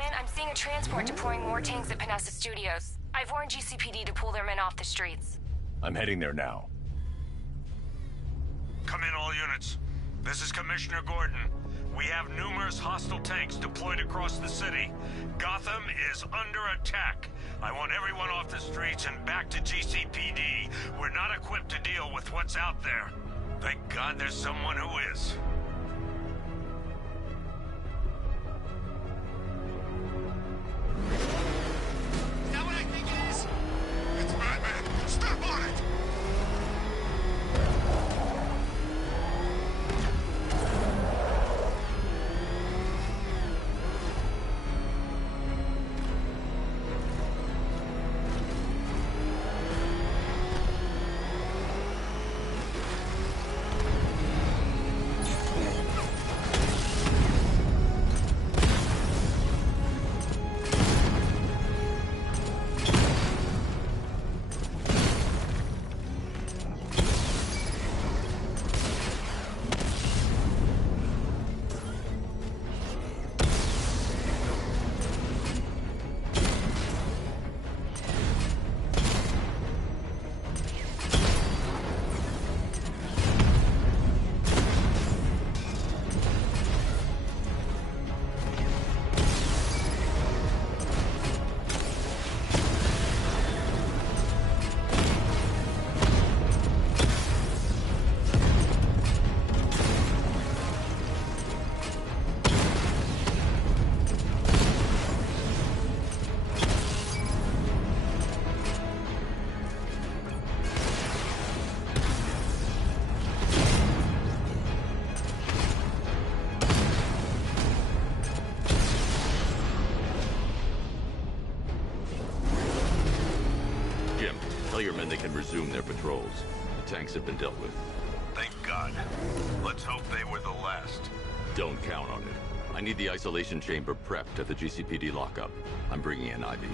Batman, I'm seeing a transport deploying more tanks at Panessa Studios. I've warned GCPD to pull their men off the streets. I'm heading there now. Come in, all units. This is Commissioner Gordon. We have numerous hostile tanks deployed across the city. Gotham is under attack. I want everyone off the streets and back to GCPD. We're not equipped to deal with what's out there. Thank God there's someone who is. Is that what I think it is? It's Batman! Step on it! Tell your men they can resume their patrols. The tanks have been dealt with. Thank God. Let's hope they were the last. Don't count on it. I need the isolation chamber prepped at the GCPD lockup. I'm bringing in Ivy.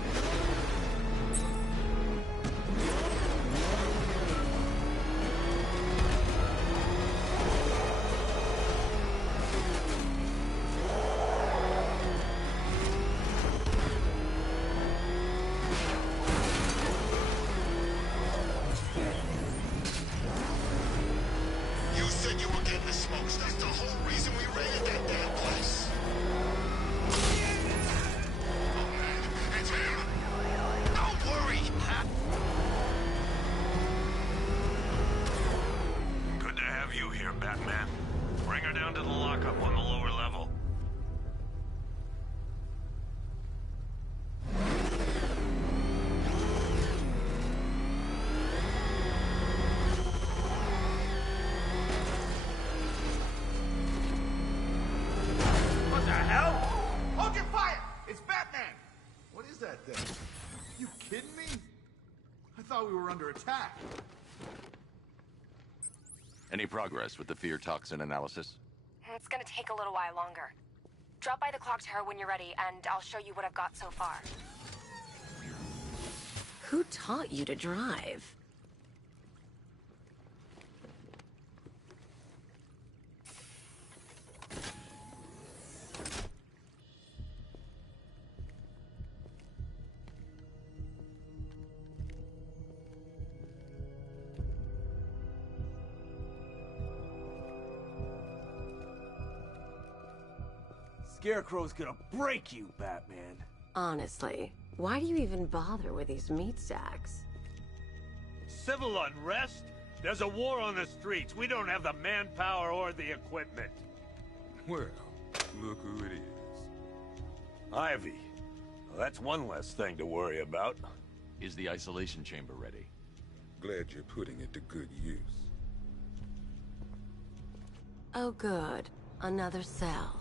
You said you were getting the smokes. That's the whole reason we raided that damn place. Oh man, it's him. Don't worry. Good to have you here, Batman. Bring her down to the lockup on the lower level. What the hell? Hold your fire! It's Batman! What is that thing? You kidding me? I thought we were under attack. Any progress with the fear toxin analysis? It's gonna take a little while longer. Drop by the clock tower when you're ready, and I'll show you what I've got so far. Who taught you to drive? Scarecrow's gonna break you, Batman. Honestly, why do you even bother with these meat sacks? Civil unrest? There's a war on the streets. We don't have the manpower or the equipment. Well, look who it is. Ivy. Well, that's one less thing to worry about. Is the isolation chamber ready? Glad you're putting it to good use. Oh good, another cell.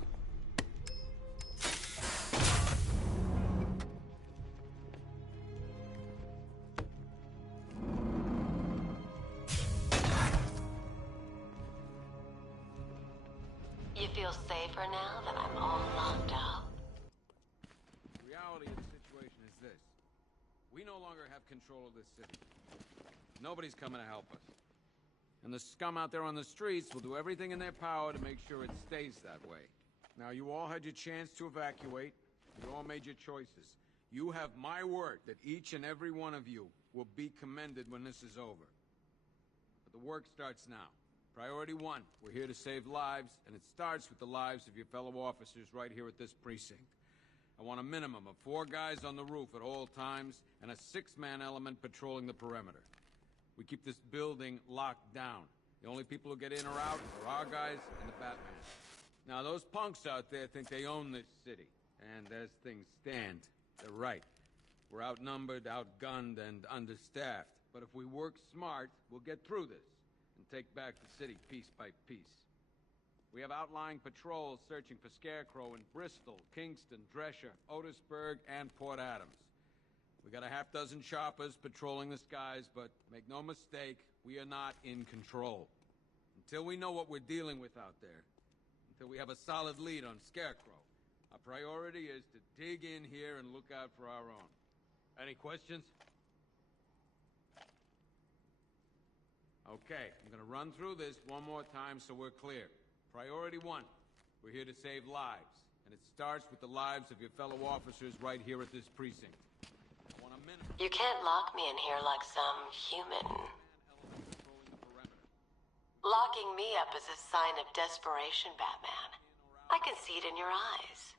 You feel safer now that I'm all locked up? The reality of the situation is this. We no longer have control of this city. Nobody's coming to help us. And the scum out there on the streets will do everything in their power to make sure it stays that way. Now, you all had your chance to evacuate. You all made your choices. You have my word that each and every one of you will be commended when this is over. But the work starts now. Priority 1, we're here to save lives, and it starts with the lives of your fellow officers right here at this precinct. I want a minimum of 4 guys on the roof at all times, and a 6-man element patrolling the perimeter. We keep this building locked down. The only people who get in or out are our guys and the Batman. Now, those punks out there think they own this city, and as things stand, they're right. We're outnumbered, outgunned, and understaffed. But if we work smart, we'll get through this and take back the city piece by piece. We have outlying patrols searching for Scarecrow in Bristol, Kingston, Drescher, Otisburg, and Port Adams. We got a half-dozen choppers patrolling the skies, but make no mistake, we are not in control. Until we know what we're dealing with out there, until we have a solid lead on Scarecrow, our priority is to dig in here and look out for our own. Any questions? Okay, I'm gonna run through this one more time so we're clear. Priority 1, we're here to save lives, and it starts with the lives of your fellow officers right here at this precinct. I want a minute. You can't lock me in here like some human. Locking me up is a sign of desperation, Batman. I can see it in your eyes.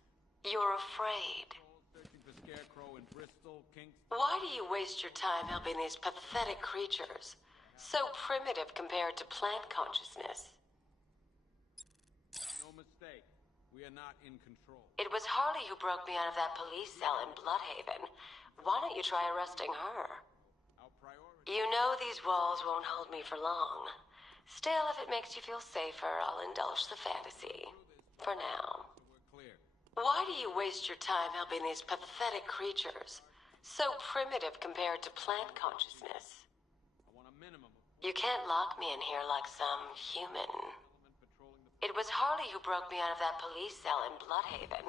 You're afraid. Why do you waste your time helping these pathetic creatures? So primitive compared to plant consciousness. No mistake. We are not in control. It was Harley who broke me out of that police cell in Bloodhaven. Why don't you try arresting her? Our priority. You know these walls won't hold me for long. Still, if it makes you feel safer, I'll indulge the fantasy. For now. We're clear. Why do you waste your time helping these pathetic creatures? So primitive compared to plant consciousness. I want a minimum of You can't lock me in here like some human. It was Harley who broke me out of that police cell in Bloodhaven.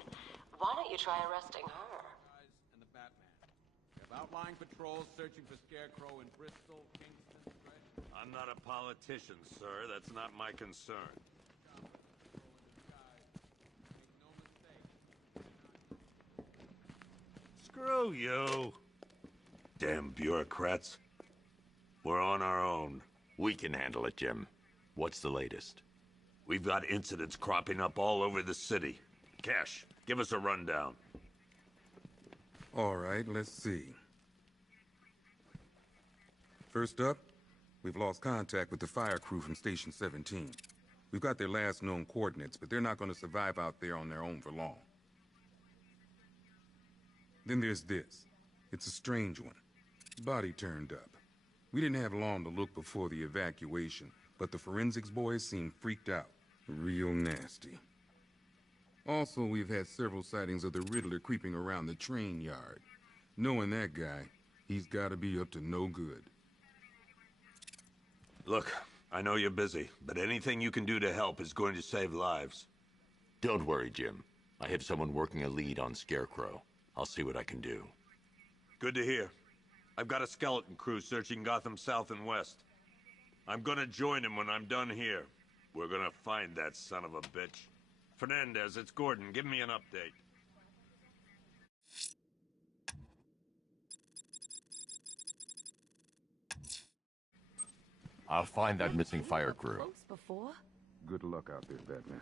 Why don't you try arresting her? guys and the Batman. We have outlying patrols searching for Scarecrow in Bristol, Kingston, Drescher. I'm not a politician, sir. That's not my concern. Screw you. Damn bureaucrats. We're on our own. We can handle it, Jim. What's the latest? We've got incidents cropping up all over the city. Cash, give us a rundown. All right, let's see. First up, we've lost contact with the fire crew from Station 17. We've got their last known coordinates, but they're not going to survive out there on their own for long. Then there's this. It's a strange one. Body turned up. We didn't have long to look before the evacuation, but the forensics boys seemed freaked out. Real nasty. Also, we've had several sightings of the Riddler creeping around the train yard. Knowing that guy, he's got to be up to no good. Look, I know you're busy, but anything you can do to help is going to save lives. Don't worry, Jim. I have someone working a lead on Scarecrow. I'll see what I can do. Good to hear. I've got a skeleton crew searching Gotham South and West. I'm gonna join him when I'm done here. We're gonna find that son of a bitch. Fernandez, it's Gordon. Give me an update. I'll find that missing fire crew. Close before? Good luck out there, Batman.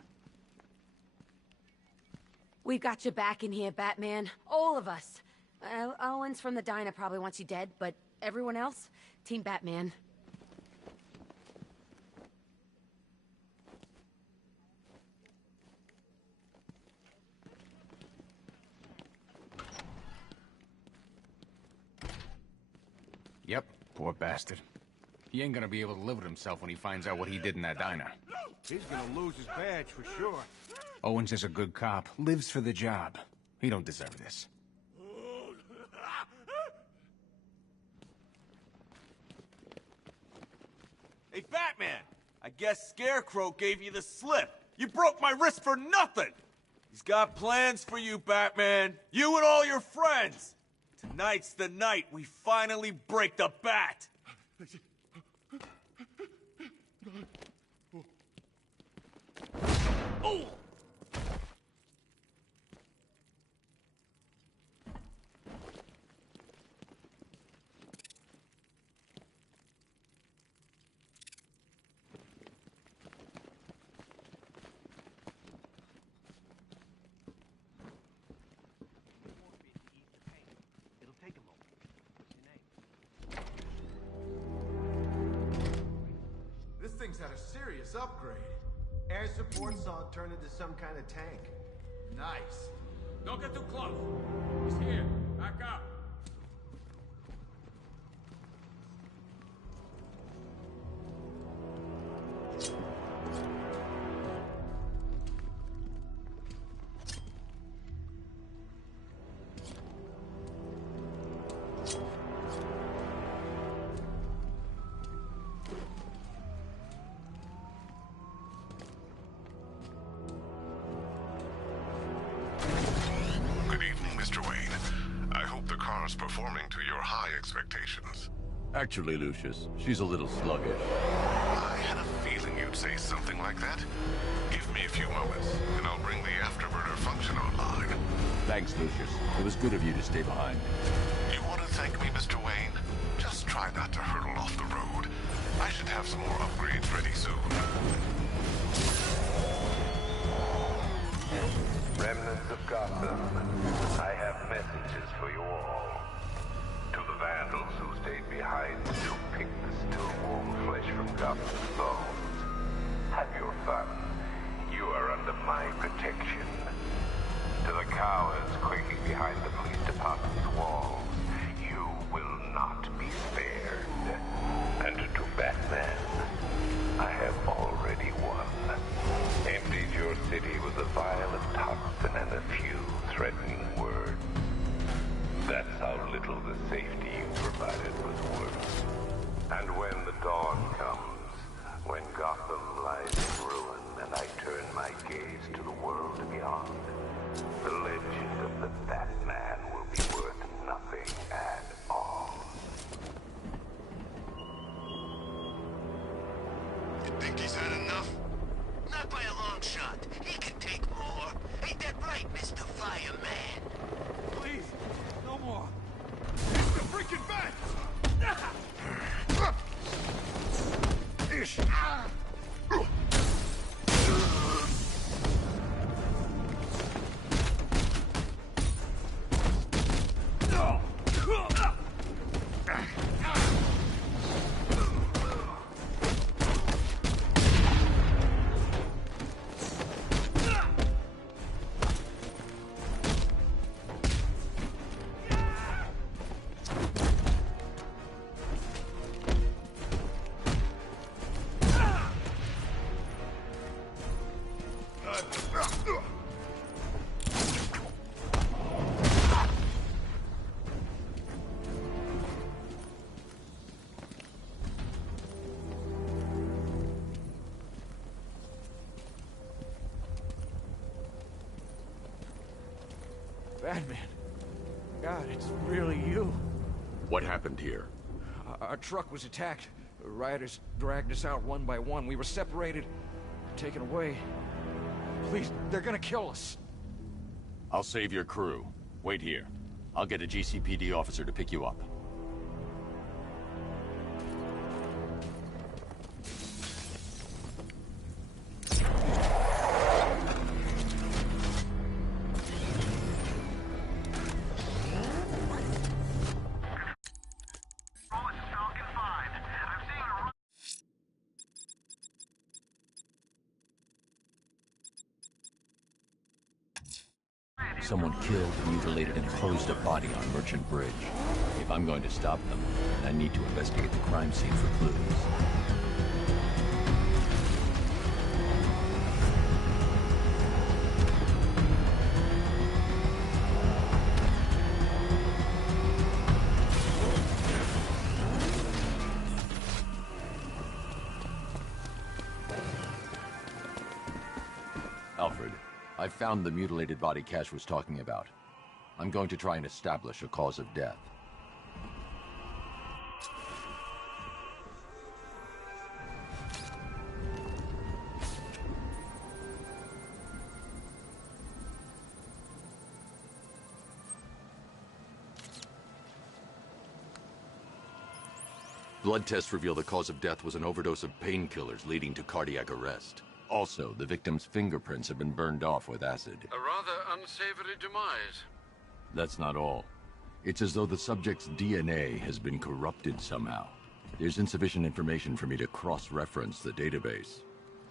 We've got your back in here, Batman. All of us. Owens from the diner probably wants you dead, but everyone else? Team Batman. Yep, poor bastard. He ain't gonna be able to live with himself when he finds out what he did in that diner. He's gonna lose his badge for sure. Owens is a good cop, lives for the job. He don't deserve this. Hey, Batman! I guess Scarecrow gave you the slip. You broke my wrist for nothing! He's got plans for you, Batman. You and all your friends. Tonight's the night we finally break the bat. Oh! got a serious upgrade. Air support saw it turn into some kind of tank. Nice. Don't get too close. He's here. Back up. Good evening, Mr. Wayne. I hope the car's performing to your high expectations. Actually, Lucius, she's a little sluggish. I had a feeling you'd say something like that. Give me a few moments, and I'll bring the afterburner function online. Thanks, Lucius. It was good of you to stay behind. You want to thank me, Mr. Wayne? Just try not to hurtle off the road. I should have some more upgrades ready soon. Remnants of Gotham, I have messages for you all. To the vandals who stayed behind to pick the still warm flesh from Gotham's bones, have your fun. You are under my protection. To the cowards quaking behind the police department's walls, you will not be spared. And to Batman, I have already won. Emptied your city with a violent toxin and a few threatening words. That's how little the safety you provided was worth. And when the dawn comes, when Gotham lies in ruin and I turn my gaze to the world beyond, the legend of the Batman will be worth nothing at all. You think he's had enough? Not by a long shot. He can take more. Ain't that right, Mr. Fireman? Please, no more. It's the freaking bat! Ish. Batman. God, it's really you. What happened here? Our truck was attacked. Rioters dragged us out one by one. We were separated, taken away. Please, they're gonna kill us. I'll save your crew. Wait here. I'll get a GCPD officer to pick you up. Someone killed, mutilated, and closed a body on Merchant Bridge. If I'm going to stop them, I need to investigate the crime scene for clues. Alfred, I found the mutilated body Cash was talking about. I'm going to try and establish a cause of death. Blood tests reveal the cause of death was an overdose of painkillers leading to cardiac arrest. Also, the victim's fingerprints have been burned off with acid. A rather unsavory demise. That's not all. It's as though the subject's DNA has been corrupted somehow. There's insufficient information for me to cross-reference the database.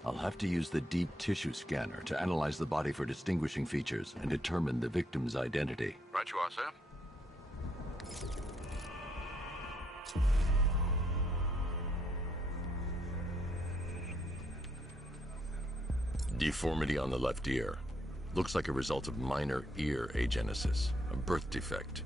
I'll have to use the deep tissue scanner to analyze the body for distinguishing features and determine the victim's identity. Right you are, sir. Deformity on the left ear. Looks like a result of minor ear agenesis, a birth defect.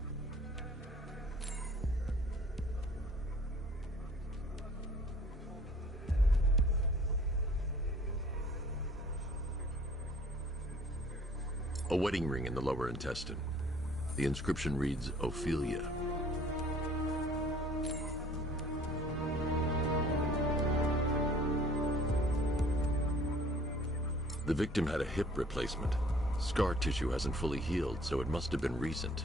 A wedding ring in the lower intestine. The inscription reads, Ophelia. The victim had a hip replacement. Scar tissue hasn't fully healed, so it must have been recent.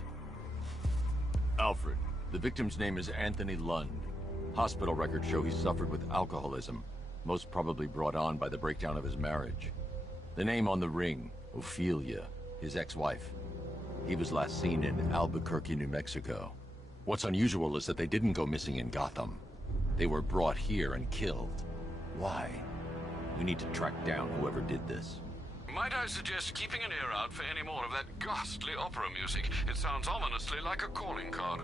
Alfred, the victim's name is Anthony Lund. Hospital records show he suffered with alcoholism, most probably brought on by the breakdown of his marriage. The name on the ring, Ophelia, his ex-wife. He was last seen in Albuquerque, New Mexico. What's unusual is that they didn't go missing in Gotham. They were brought here and killed. Why? We need to track down whoever did this. Might I suggest keeping an ear out for any more of that ghastly opera music? It sounds ominously like a calling card.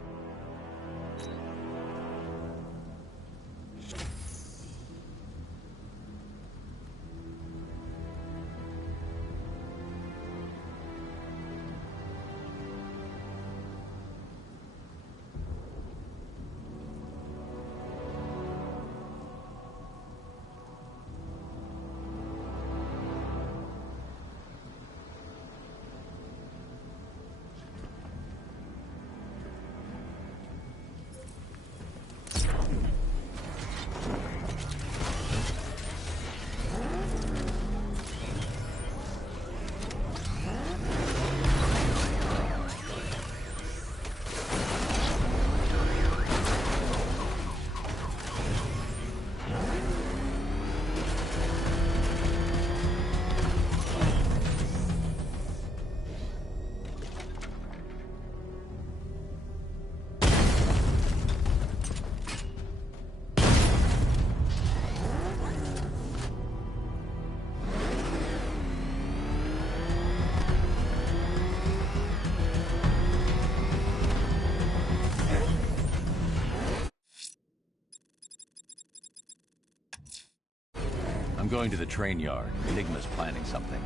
I'm going to the train yard. Enigma's planning something.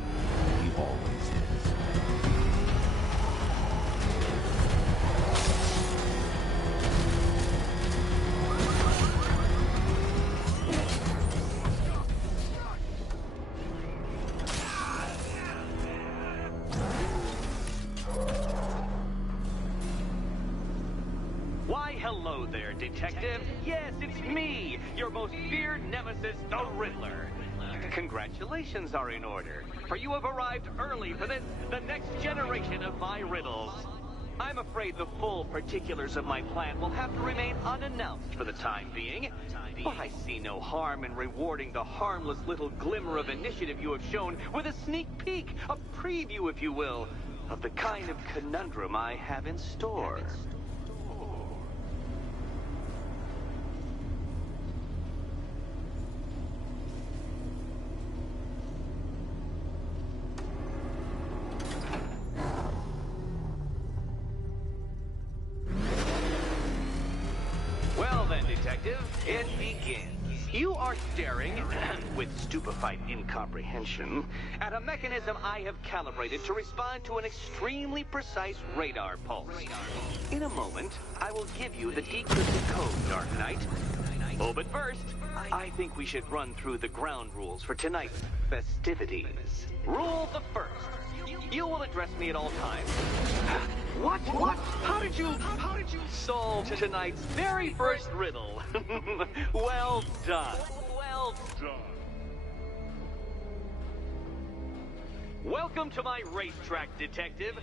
He always is. Why, hello there, Detective. Yes, it's me, your most feared nemesis, the Riddler. Congratulations are in order, for you have arrived early for this, the next generation of my riddles. I'm afraid the full particulars of my plan will have to remain unannounced for the time being, but I see no harm in rewarding the harmless little glimmer of initiative you have shown with a sneak peek, a preview, if you will, of the kind of conundrum I have in store. It begins. You are staring, with stupefied incomprehension, at a mechanism I have calibrated to respond to an extremely precise radar pulse. In a moment, I will give you the decrypted code, Dark Knight. Oh, but first, I think we should run through the ground rules for tonight's festivities. Rule the first. You will address me at all times. What? How did you solve tonight's very first riddle? Well done. Well done. Welcome to my racetrack, Detective.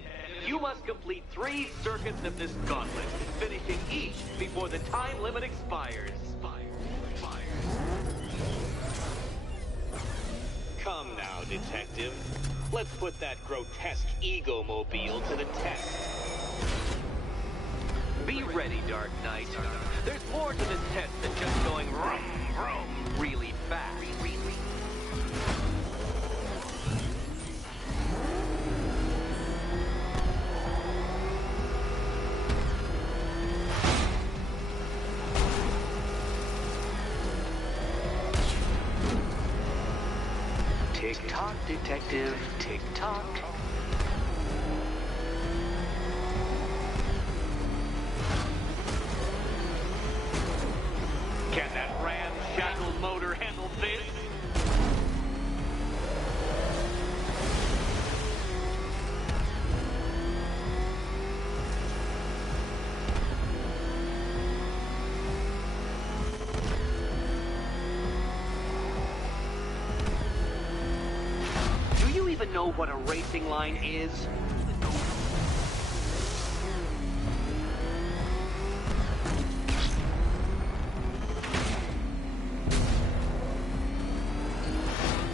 You must complete 3 circuits of this gauntlet, finishing each before the time limit expires. Come now, Detective. Let's put that grotesque ego-mobile to the test. Be ready, Dark Knight. There's more to this test than just going vroom, vroom really fast. Tick-tock, detective, tick-tock. Can that ramshackle motor handle this? Do you even know what a racing line is?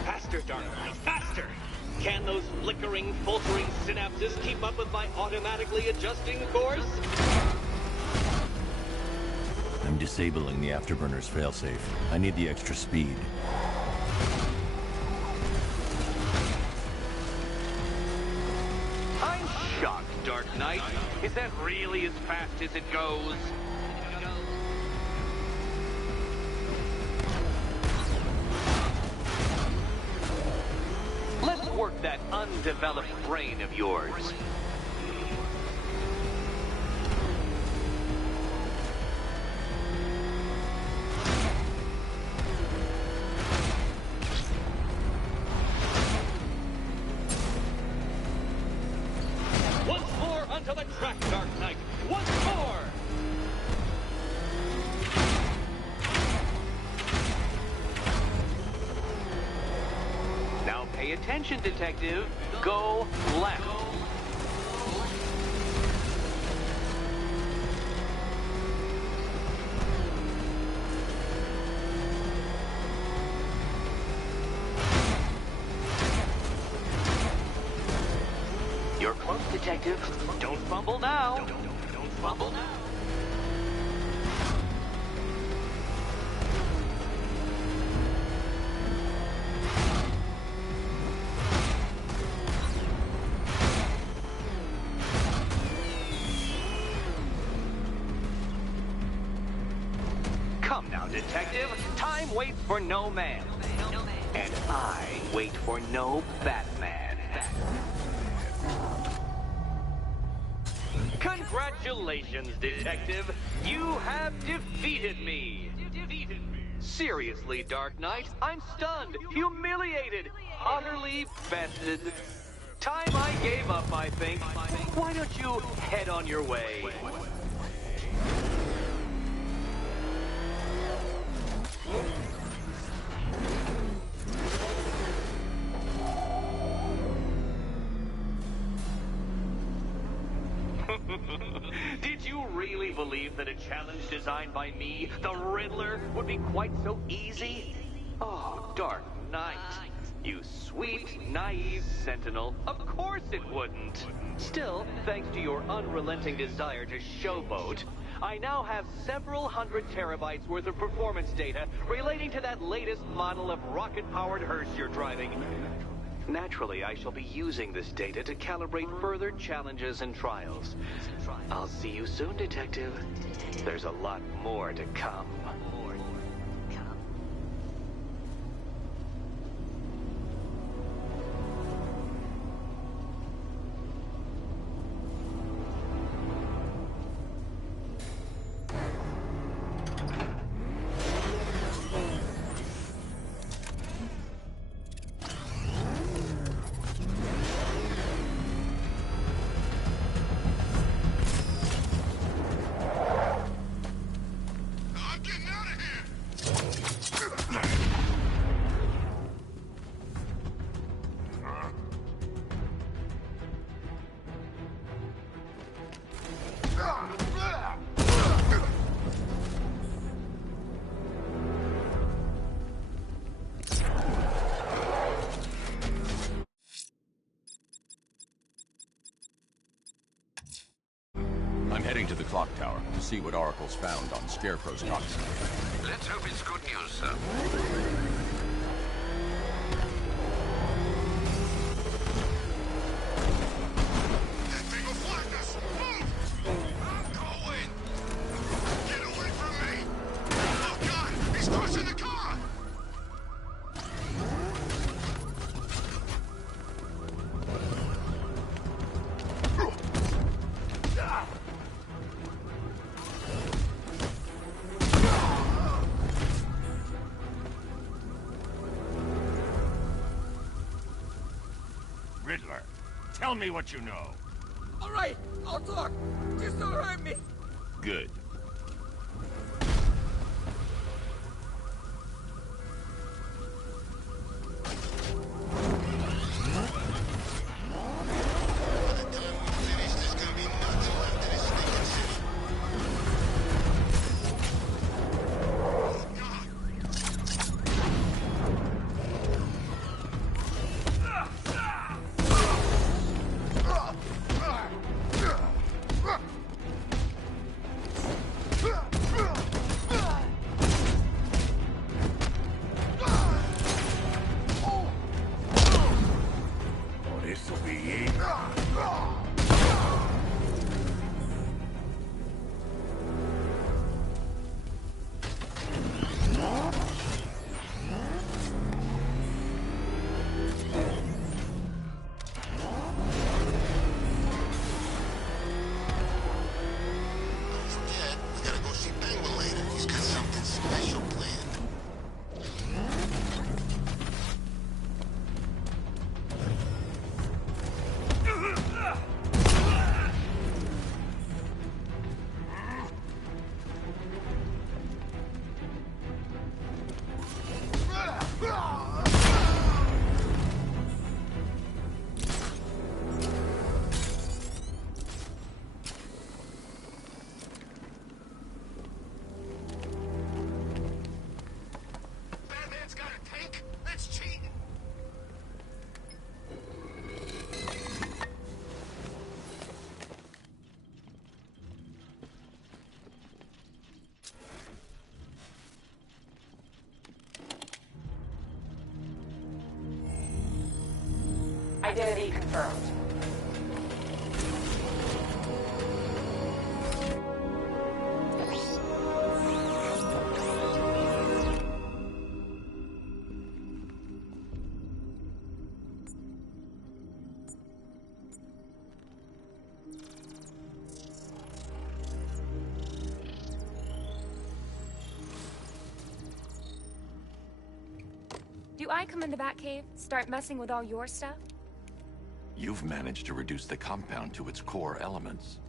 Faster, Dark Knight, faster! Can those flickering, faltering synapses keep up with my automatically adjusting course? I'm disabling the afterburner's failsafe. I need the extra speed. I'm shocked, Dark Knight. Is that really as fast as it goes? Let's work that undeveloped brain of yours. Once more onto the track, Dark Knight. Once more! Now pay attention, detective. Go left. You're close, detective. Don't fumble now. Don't fumble now. Come now, detective. Time waits for no man. And I wait for no Batman. Congratulations, detective. You have defeated me. Seriously, Dark Knight, I'm stunned, humiliated, utterly bested. Time I gave up, I think. Why don't you head on your way? Did you really believe that a challenge designed by me, the Riddler, would be quite so easy? Oh, Dark Knight. You sweet, naive sentinel. Of course it wouldn't. Still, thanks to your unrelenting desire to showboat, I now have several hundred terabytes worth of performance data relating to that latest model of rocket-powered hearse you're driving. Naturally, I shall be using this data to calibrate further challenges and trials. I'll see you soon, detective. There's a lot more to come. I'm getting out of here! Heading to the clock tower to see what Oracle's found on Scarecrow's toxin. Let's hope it's good news, sir. Riddler, tell me what you know. All right, I'll talk. Just don't hurt me. Good. Identity confirmed. Do I come in the Batcave, start messing with all your stuff? You've managed to reduce the compound to its core elements.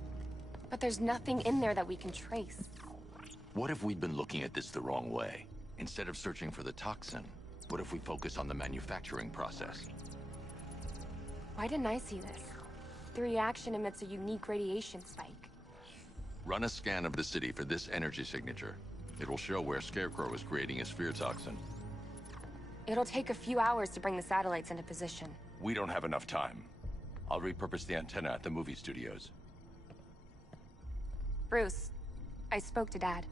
But there's nothing in there that we can trace. What if we'd been looking at this the wrong way? Instead of searching for the toxin, what if we focus on the manufacturing process? Why didn't I see this? The reaction emits a unique radiation spike. Run a scan of the city for this energy signature. It will show where Scarecrow is creating his fear toxin. It'll take a few hours to bring the satellites into position. We don't have enough time. I'll repurpose the antenna at the movie studios. Bruce, I spoke to Dad.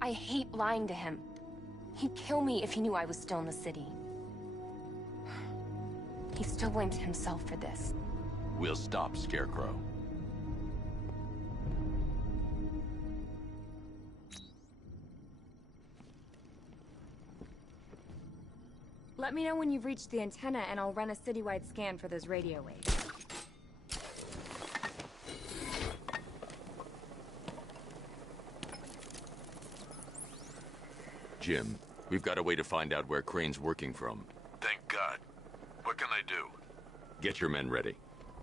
I hate lying to him. He'd kill me if he knew I was still in the city. He still blames himself for this. We'll stop Scarecrow. Let me know when you've reached the antenna and I'll run a citywide scan for those radio waves. Jim, we've got a way to find out where Crane's working from. Thank God. What can I do? Get your men ready.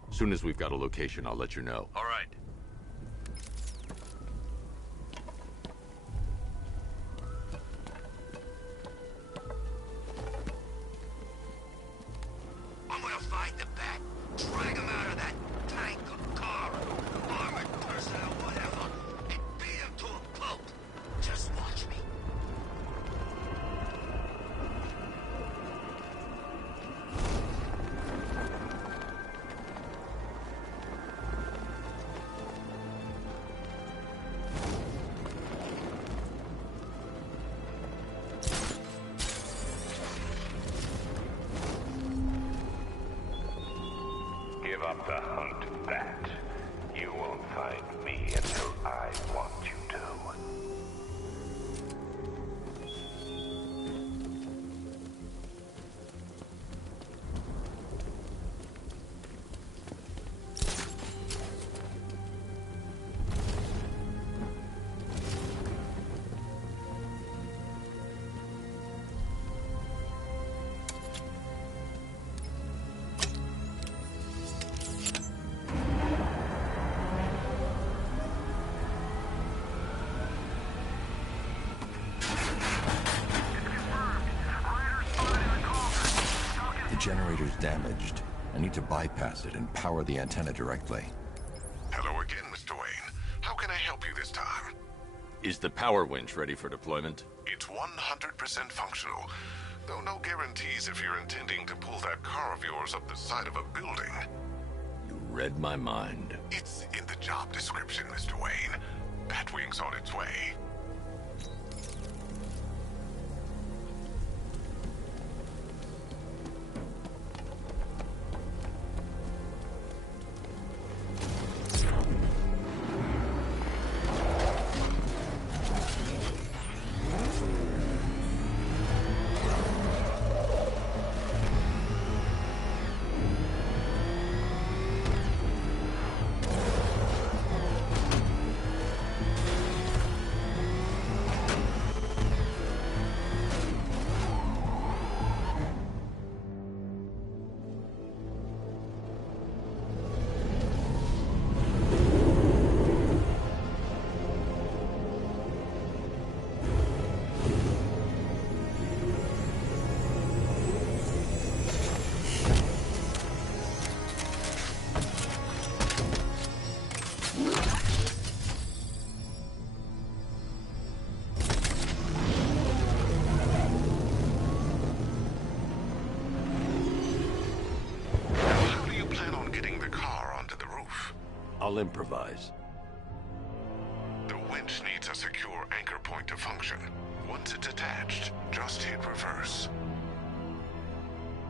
Soon as we've got a location, I'll let you know. All right. I'm gonna find the bat, drag him out of that tank or car, armored person or whatever, and beat him to a pulp. Just watch me. the hunt bat. You won't find me until I want you to. Generator's damaged. I need to bypass it and power the antenna directly. Hello again, Mr. Wayne. How can I help you this time? Is the power winch ready for deployment? It's 100% functional, though no guarantees if you're intending to pull that car of yours up the side of a building. You read my mind. It's in the job description, Mr. Wayne. Batwing's on its way. I'll improvise. The winch needs a secure anchor point to function. Once it's attached, just hit reverse.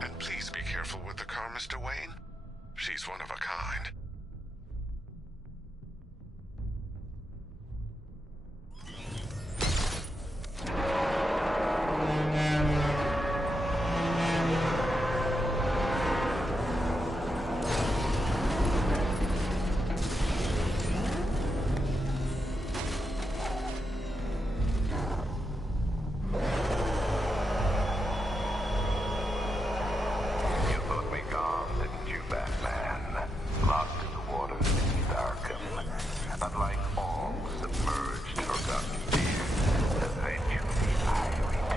And please be careful with the car, Mr. Wayne. She's one of a kind. Locked in the waters beneath Arkham. Unlike all submerged, forgotten fears, eventually I returned.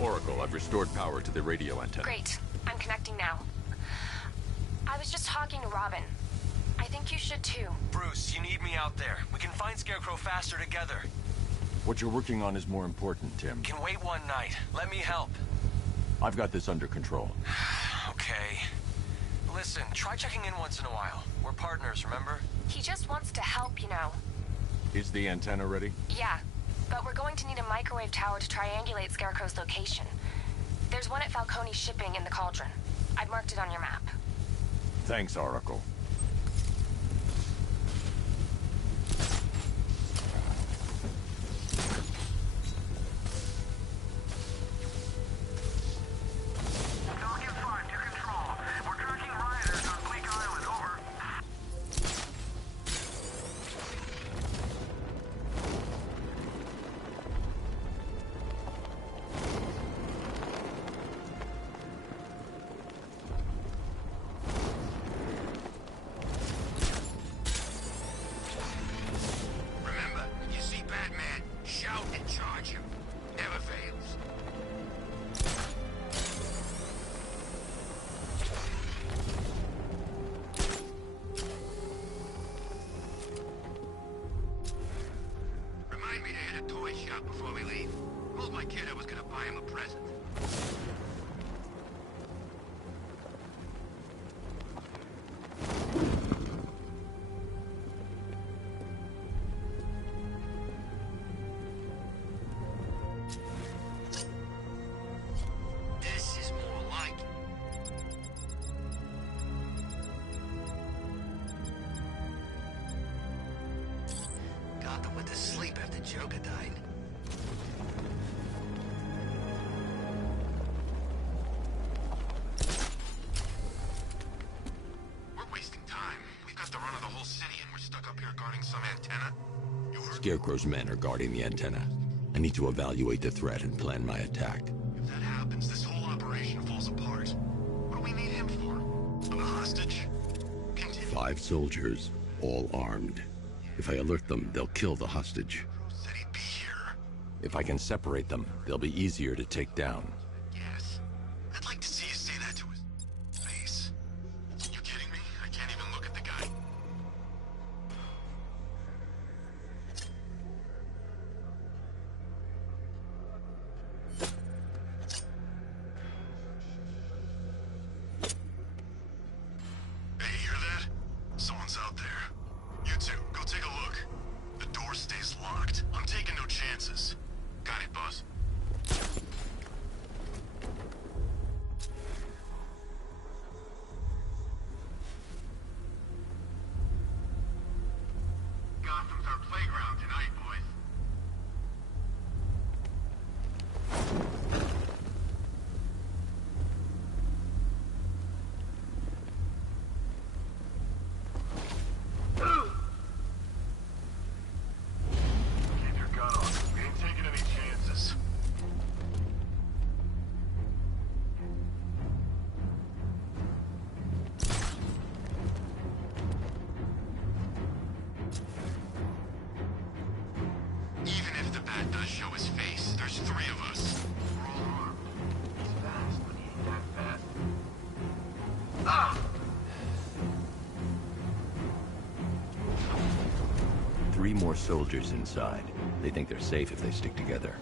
Oracle, I've restored power to the radio antenna. Great. I'm connecting now. I was just talking to Robin. I think you should too. Bruce, you need me out there. We can find Scarecrow faster together. What you're working on is more important, Tim. Can wait one night. Let me help. I've got this under control. Okay. Listen, try checking in once in a while. We're partners, remember? He just wants to help, you know. Is the antenna ready? Yeah. but we're going to need a microwave tower to triangulate Scarecrow's location. There's one at Falcone's shipping in the Cauldron. I've marked it on your map. Thanks, Oracle. Before we leave, told my kid I was gonna buy him a present. This is more like it. Gotham went to sleep after Joker died. Scarecrow's men are guarding the antenna. I need to evaluate the threat and plan my attack. If that happens, this whole operation falls apart. What do we need him for? For the hostage? Continue. 5 soldiers, all armed. If I alert them, they'll kill the hostage. Said he'd be here. If I can separate them, they'll be easier to take down. Yes. I'd like to see you say that to his face. You kidding me? I can't even look at the guy. Someone's out there. You two, go take a look. The door stays locked. I'm taking no chances. Got it, boss. Gotham's our playground tonight, boys. Does show his face. There's 3 of us. We're all armed. He's fast, but he ain't that fast. Ah! 3 more soldiers inside. They think they're safe if they stick together.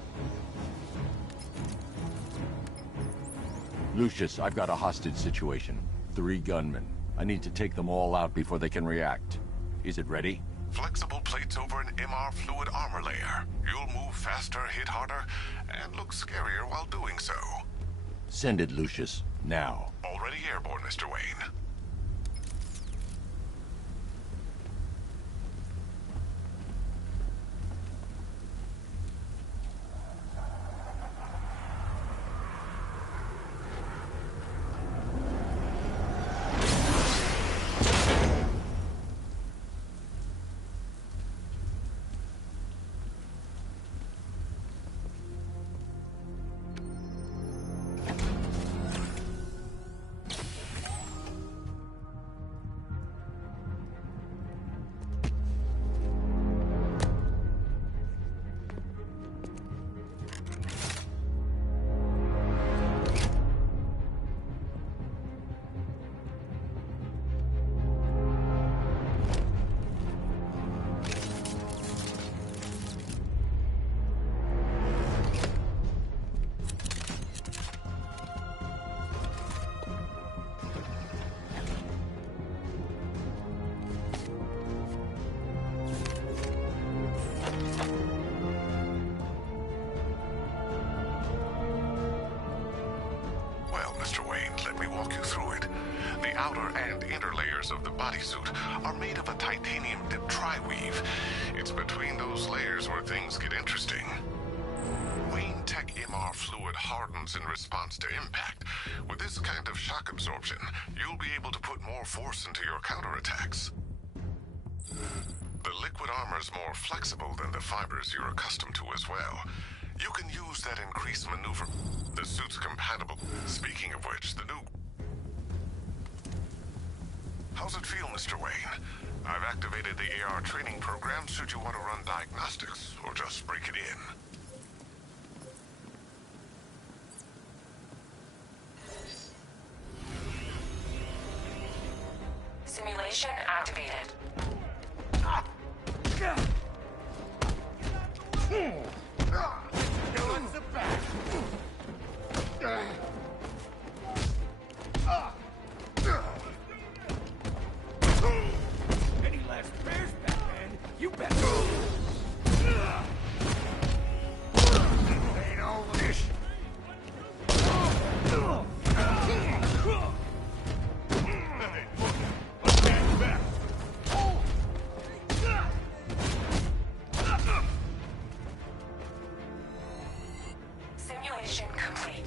Lucius, I've got a hostage situation. 3 gunmen. I need to take them all out before they can react. Is it ready? Flexible plates over an MR fluid armor layer. You'll move faster, hit harder, and look scarier while doing so. Send it, Lucius. Now. Already airborne, Mr. Wayne. through it. The outer and inner layers of the bodysuit are made of a titanium-dipped tri-weave. It's between those layers where things get interesting. Wayne Tech MR fluid hardens in response to impact. With this kind of shock absorption, you'll be able to put more force into your counterattacks. The liquid armor's more flexible than the fibers you're accustomed to as well. You can use that increased maneuver. The suit's compatible. Speaking of which, the new... How's it feel, Mr. Wayne? I've activated the AR training program should you want to run diagnostics, or just break it in. Simulation activated. Any last spares, Batman? You better. Ain't all this. Simulation complete.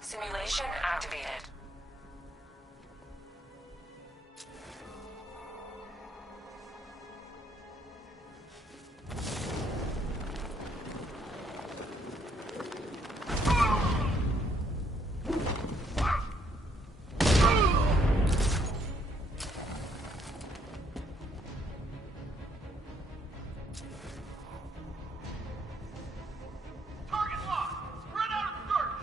Simulation activated. Target locked. Spread out and search.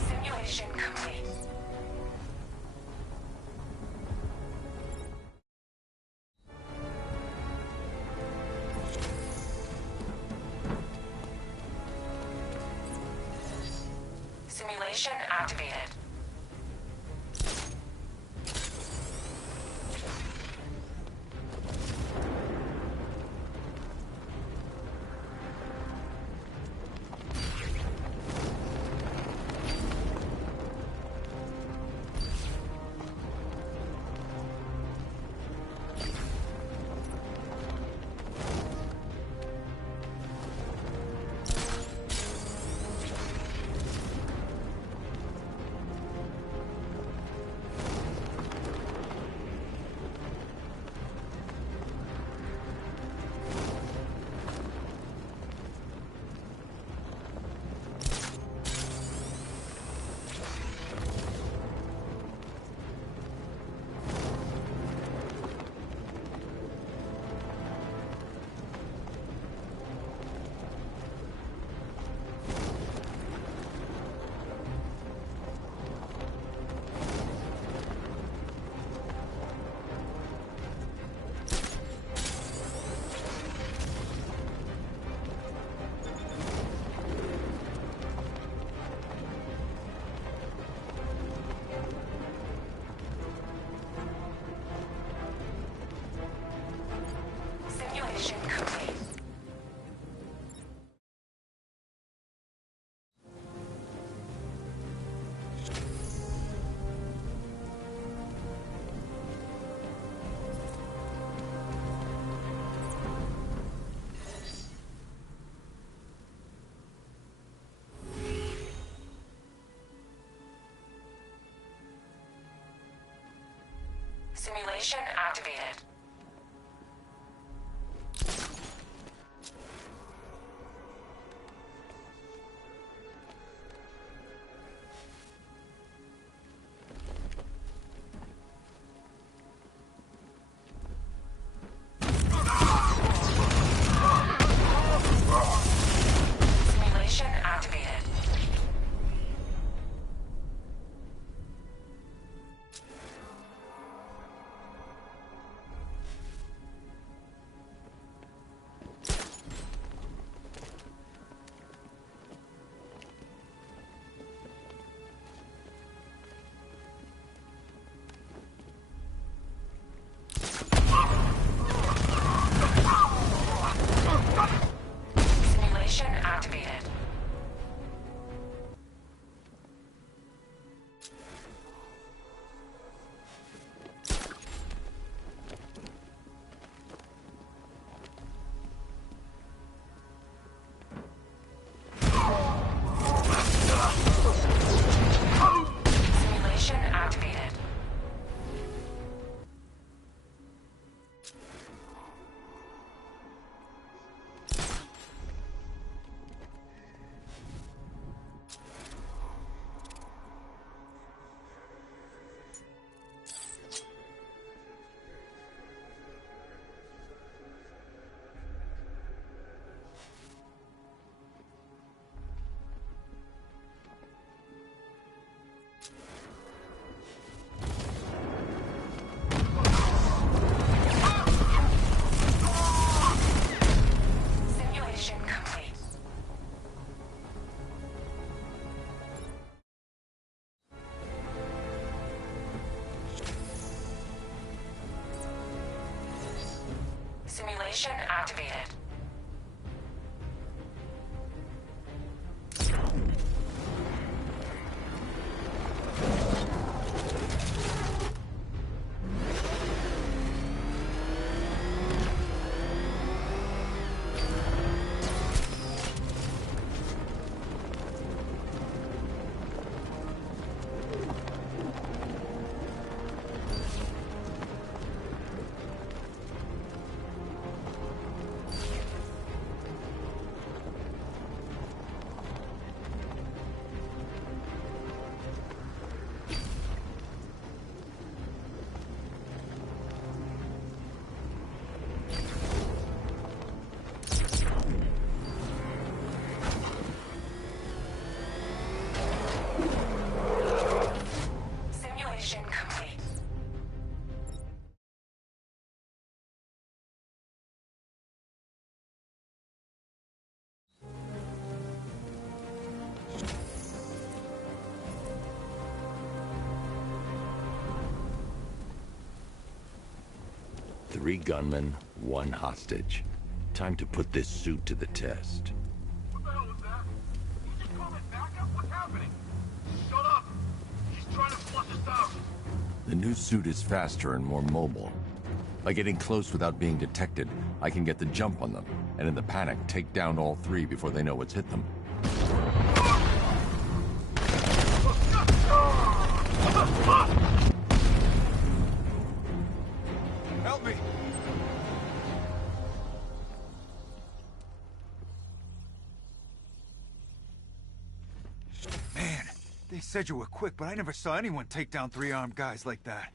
Simulation complete. Simulation activated. Simulation complete. Simulation activated. Simulation activated. Simulation complete. Three gunmen, one hostage. Time to put this suit to the test. What the hell was that? You just call it backup? What's happening? Shut up! She's trying to flush us out. The new suit is faster and more mobile. By getting close without being detected, I can get the jump on them, and in the panic, take down all three before they know what's hit them. Help me! Man, they said you were quick, but I never saw anyone take down three armed guys like that.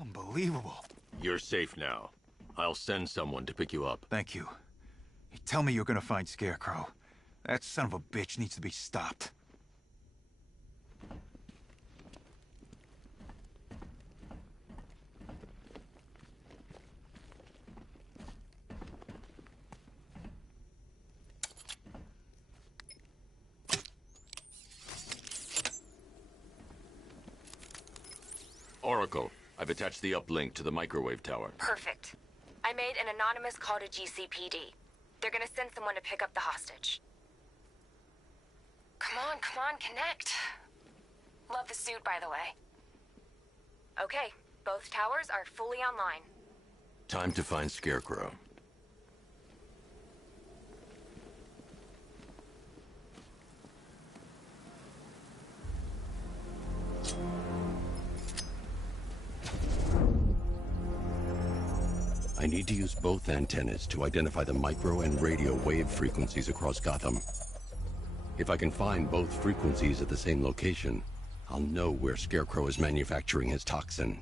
Unbelievable. You're safe now. I'll send someone to pick you up. Thank you. Hey, tell me you're gonna find Scarecrow. That son of a bitch needs to be stopped. Oracle, I've attached the uplink to the microwave tower. Perfect. I made an anonymous call to GCPD. They're gonna send someone to pick up the hostage. Come on, connect. Love the suit, by the way. Okay, both towers are fully online. Time to find Scarecrow. I need to use both antennas to identify the micro and radio wave frequencies across Gotham. If I can find both frequencies at the same location, I'll know where Scarecrow is manufacturing his toxin.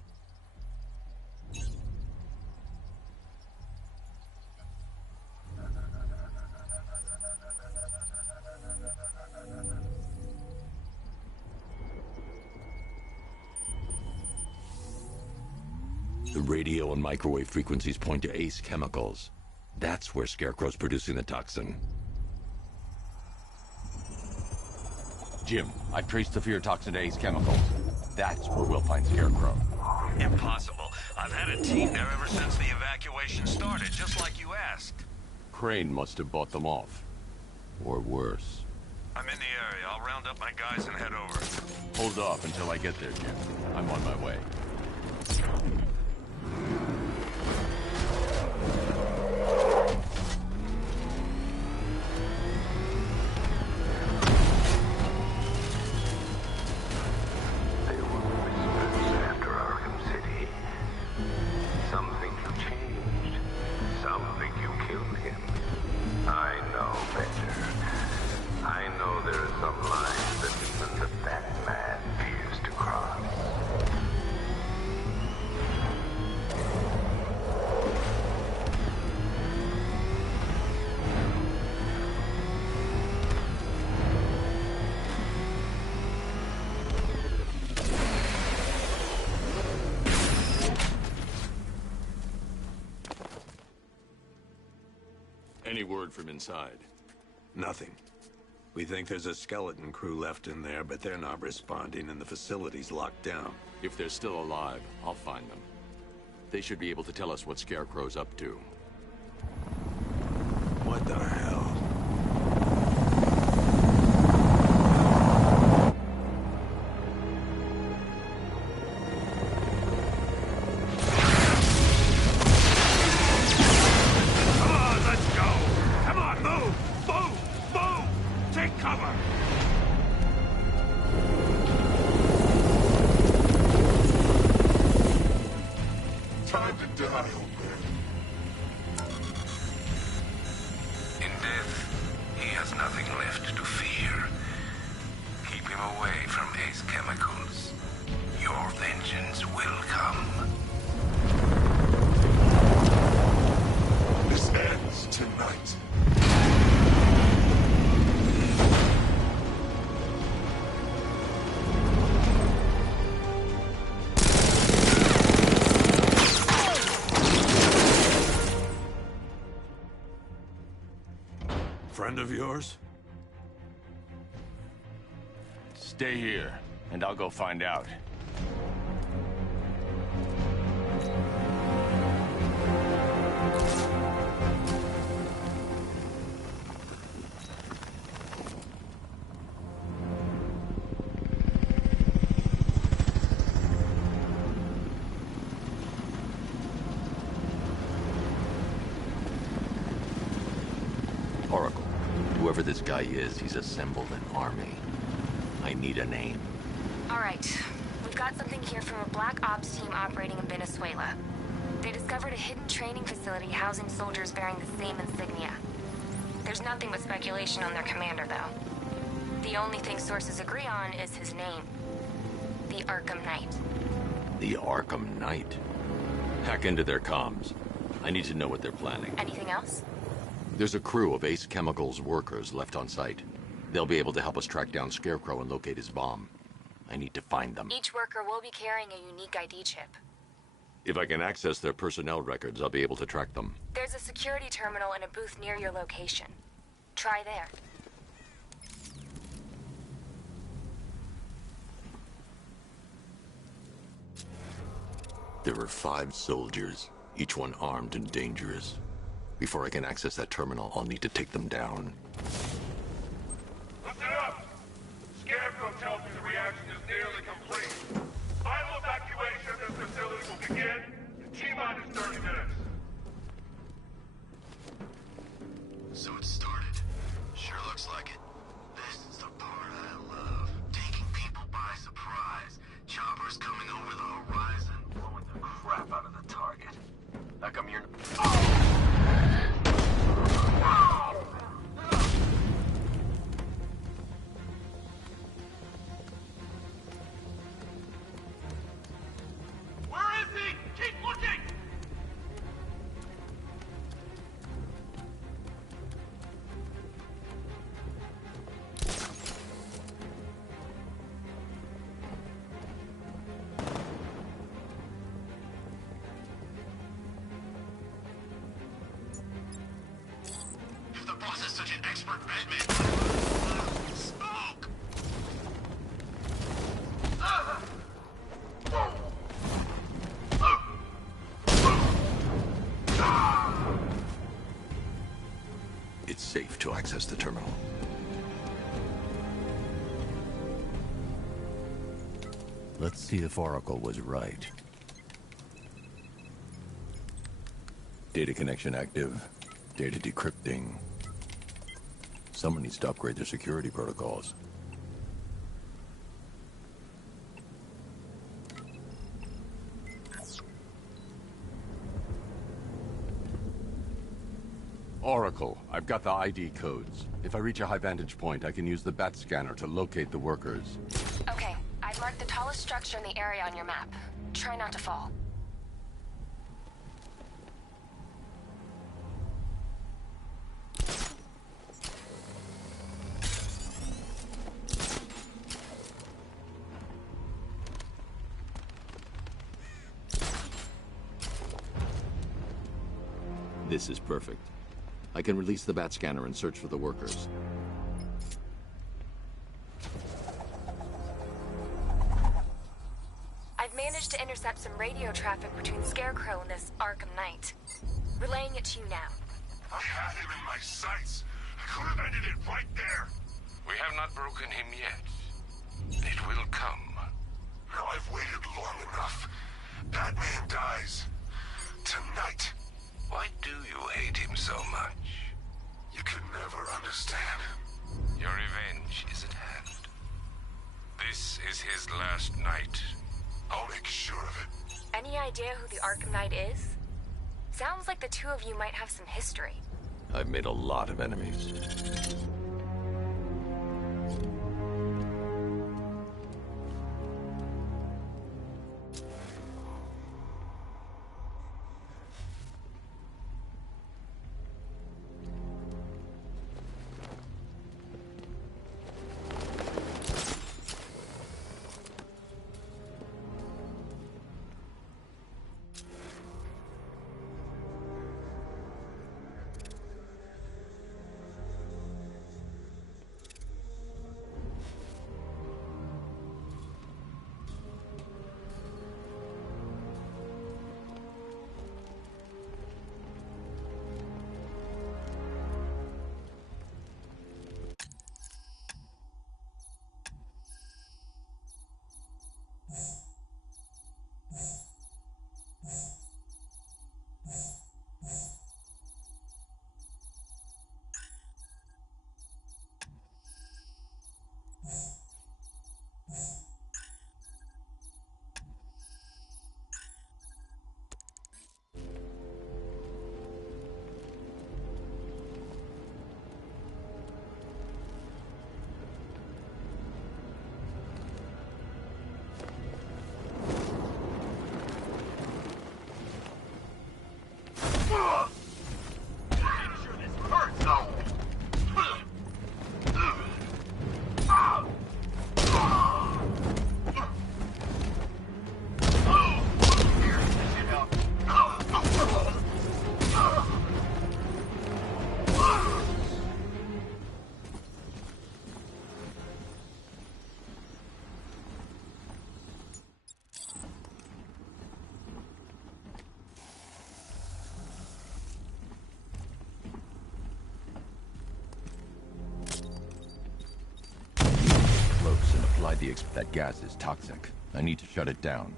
The radio and microwave frequencies point to Ace Chemicals. That's where Scarecrow's producing the toxin. Jim, I've traced the fear toxin to Ace Chemicals. That's where we'll find Scarecrow. Impossible. I've had a team there ever since the evacuation started, just like you asked. Crane must have bought them off. Or worse. I'm in the area. I'll round up my guys and head over. Hold off until I get there, Jim. I'm on my way. There were whispers after Arkham City. Some think you changed. Some think you killed him. I know better. I know there are some lines that even the Batman fears to cross. Any word from inside? Nothing. We think there's a skeleton crew left in there, but they're not responding and the facility's locked down. If they're still alive, I'll find them. They should be able to tell us what Scarecrow's up to. What the hell? Come on, let's go! Come on, move! Move! Move! Take cover! Time to die, old man. In death, he has nothing left to fear. Keep him away from Ace Chemicals. Your vengeance will come. This ends tonight. Friend of yours? Stay here, and I'll go find out. Oracle, whoever this guy is, he's assembled an army. I need a name. All right. We've got something here from a Black Ops team operating in Venezuela. They discovered a hidden training facility housing soldiers bearing the same insignia. There's nothing but speculation on their commander, though. The only thing sources agree on is his name. The Arkham Knight. The Arkham Knight? Hack into their comms. I need to know what they're planning. Anything else? There's a crew of Ace Chemicals workers left on site. They'll be able to help us track down Scarecrow and locate his bomb. I need to find them. Each worker will be carrying a unique ID chip. If I can access their personnel records, I'll be able to track them. There's a security terminal in a booth near your location. Try there. There are 5 soldiers, each one armed and dangerous. Before I can access that terminal, I'll need to take them down. Listen up! Scarecrow tells me the reaction is nearly complete. Final evacuation of this facility will begin in T-minus 30 minutes. So it started. Sure looks like it. This is the part I love. Taking people by surprise. Choppers coming over the horizon, blowing the crap out of the target. How come you're... Where is he? Keep looking! If the boss is such an expert bedman... Smoke! It's safe to access the terminal. Let's see if Oracle was right. Data connection active. Data decrypting. Someone needs to upgrade their security protocols. Oracle, I've got the ID codes. If I reach a high vantage point, I can use the bat scanner to locate the workers. Okay, I've marked the tallest structure in the area on your map. Try not to fall. This is perfect. I can release the bat scanner and search for the workers. I've managed to intercept some radio traffic between Scarecrow and this Arkham Knight. Relaying it to you now. I had him in my sights. I could have ended it right there. We have not broken him yet. It will come. Now I've waited long enough. Batman dies. Tonight. Why do you hate him so much? You can never understand. Your revenge is at hand. This is his last night. I'll make sure of it. Any idea who the Arkham Knight is? Sounds like the two of you might have some history. I've made a lot of enemies. That gas is toxic. I need to shut it down.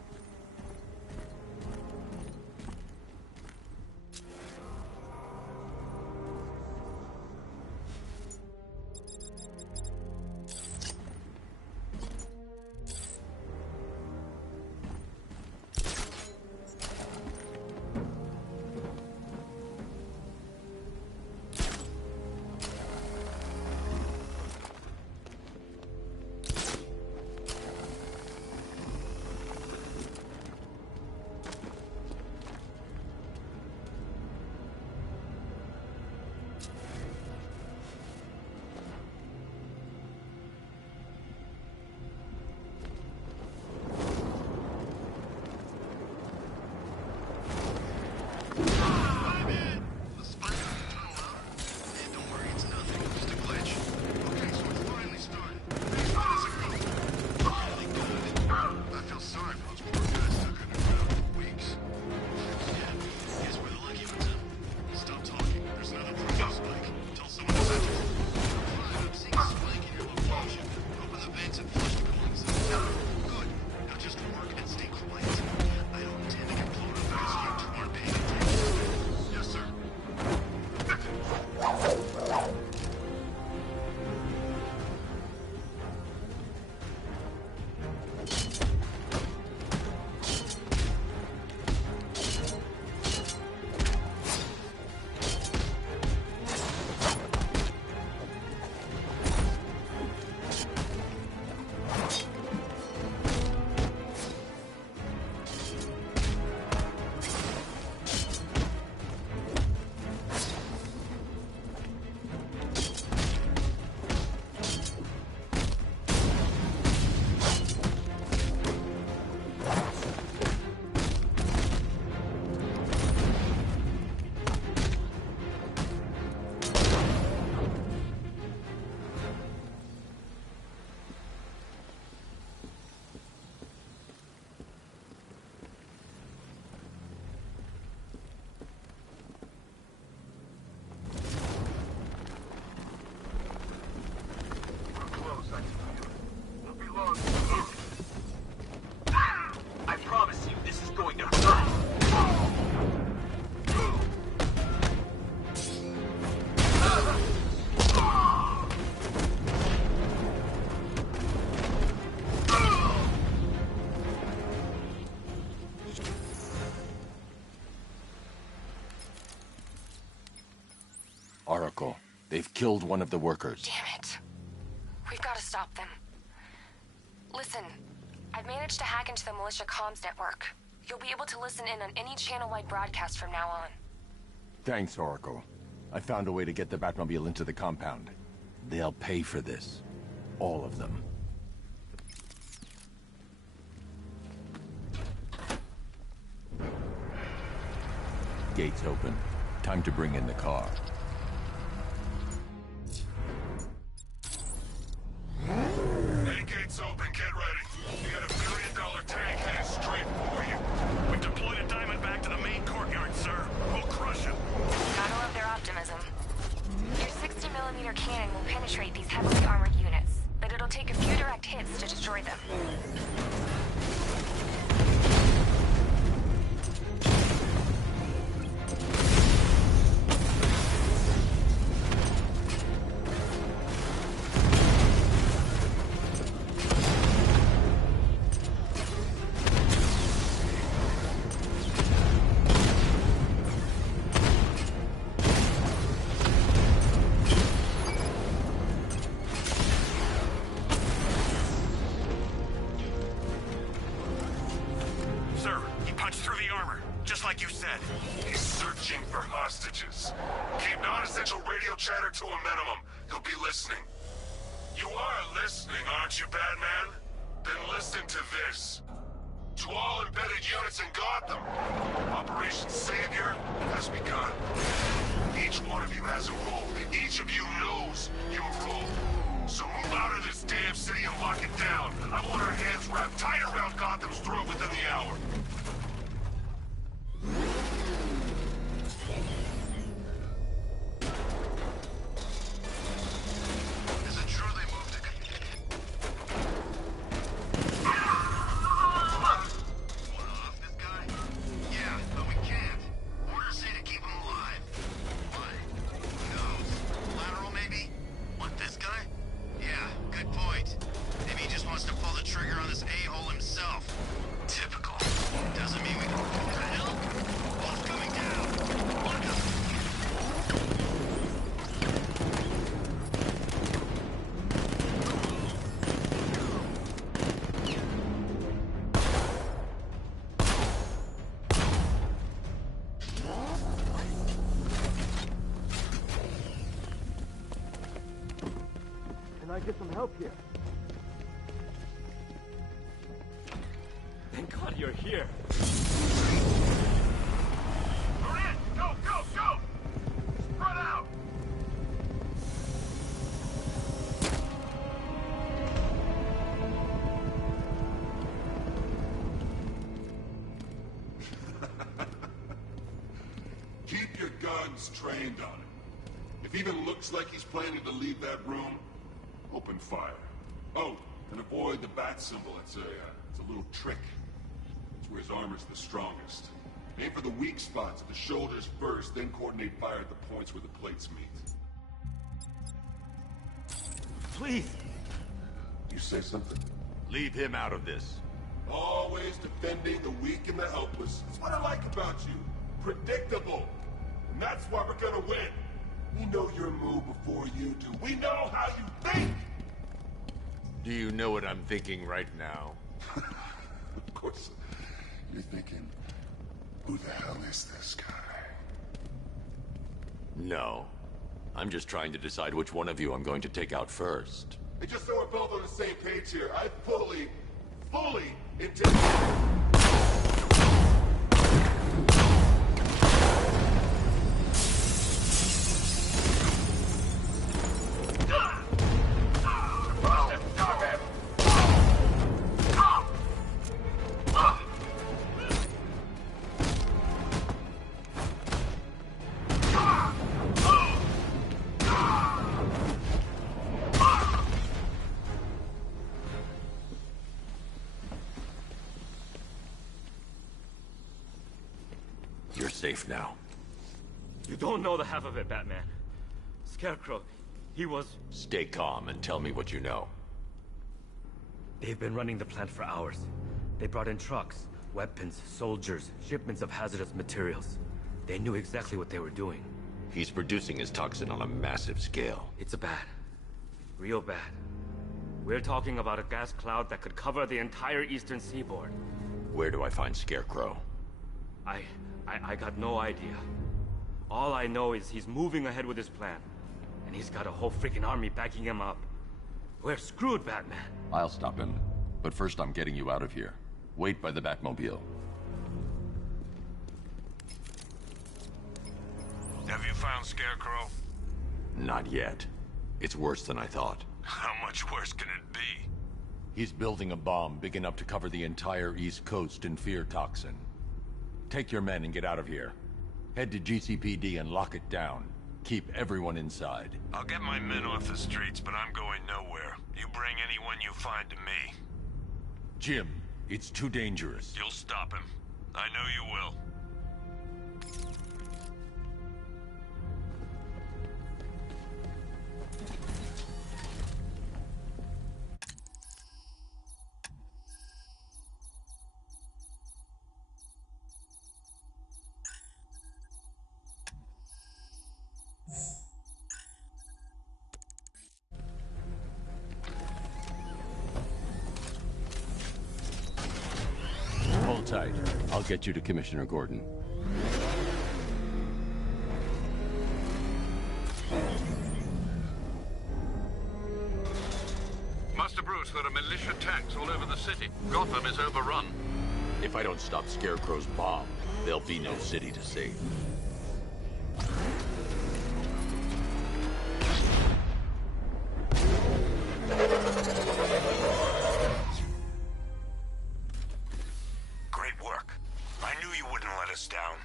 They've killed one of the workers. Damn it. We've got to stop them. Listen, I've managed to hack into the militia comms network. You'll be able to listen in on any channel-wide broadcast from now on. Thanks, Oracle. I found a way to get the Batmobile into the compound. They'll pay for this. All of them. Gates open. Time to bring in the car. Main gates open, get ready. We got $1 million tank headed straight for you. We've deployed a Diamondback to the main courtyard, sir. We'll crush him. Gotta love their optimism. Your 60mm cannon will penetrate these heavily armored units, but it'll take a few direct hits to destroy them. Can I get some help here? Thank God you're here. Marin, go, go, go! Spread out! Keep your guns trained on him. If he even looks like he's planning to leave that room, open fire. Oh, and avoid the bat symbol. It's a little trick. It's where his armor's the strongest. Aim for the weak spots at the shoulders first, then coordinate fire at the points where the plates meet. Please! You say something? Leave him out of this. Always defending the weak and the helpless. That's what I like about you. Predictable. And that's why we're gonna win. We know your move before you do. We know how you think! Do you know what I'm thinking right now? Of course. You're thinking, who the hell is this guy? No. I'm just trying to decide which one of you I'm going to take out first. Hey, just so we're both on the same page here, I fully intend... You're safe now. You don't know the half of it, Batman. Scarecrow, he was... Stay calm and tell me what you know. They've been running the plant for hours. They brought in trucks, weapons, soldiers, shipments of hazardous materials. They knew exactly what they were doing. He's producing his toxin on a massive scale. It's bad. Real bad. We're talking about a gas cloud that could cover the entire eastern seaboard. Where do I find Scarecrow? I got no idea. All I know is he's moving ahead with his plan. And he's got a whole freaking army backing him up. We're screwed, Batman. I'll stop him. But first I'm getting you out of here. Wait by the Batmobile. Have you found Scarecrow? Not yet. It's worse than I thought. How much worse can it be? He's building a bomb big enough to cover the entire East Coast in fear toxin. Take your men and get out of here. Head to GCPD and lock it down. Keep everyone inside. I'll get my men off the streets, but I'm going nowhere. You bring anyone you find to me. Jim, it's too dangerous. You'll stop him. I know you will. Hold tight. I'll get you to Commissioner Gordon. Master Bruce, there are militia tanks all over the city. Gotham is overrun. If I don't stop Scarecrow's bomb, there'll be no city to save. Great work. I knew you wouldn't let us down.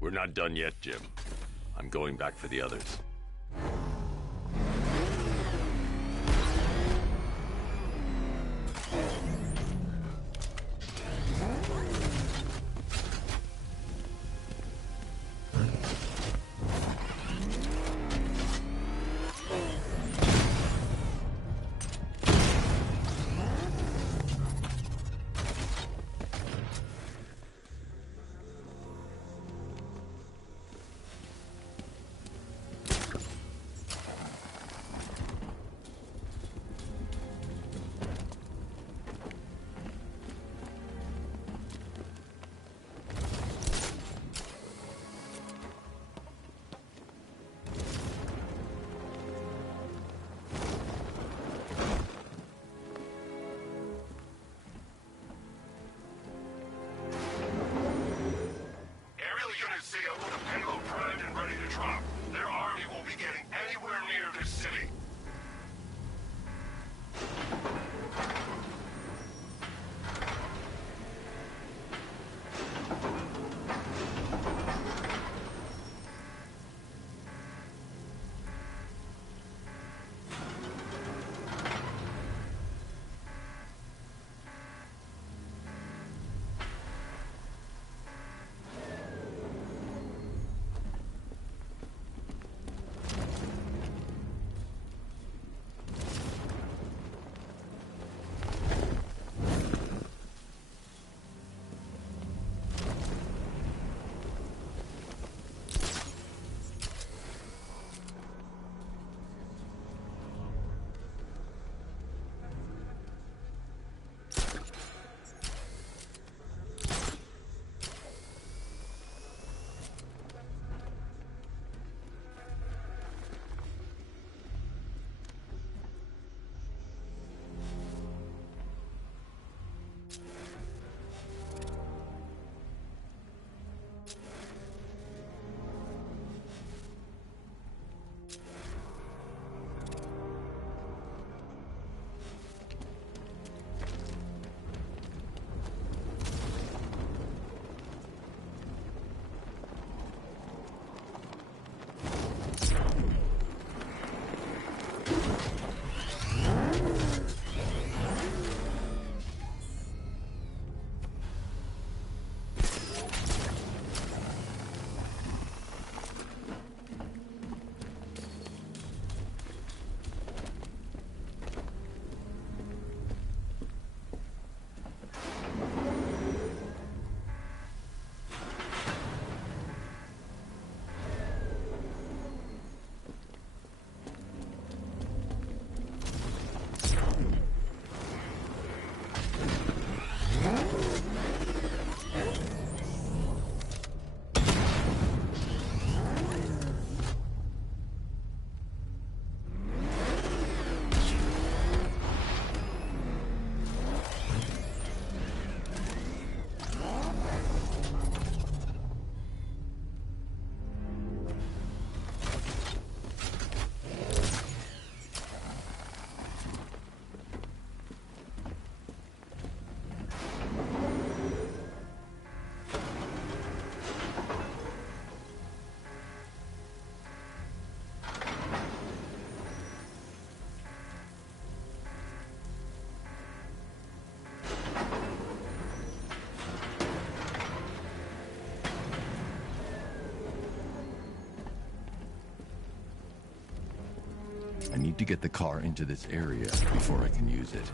We're not done yet, Jim. I'm going back for the others. I need to get the car into this area before I can use it.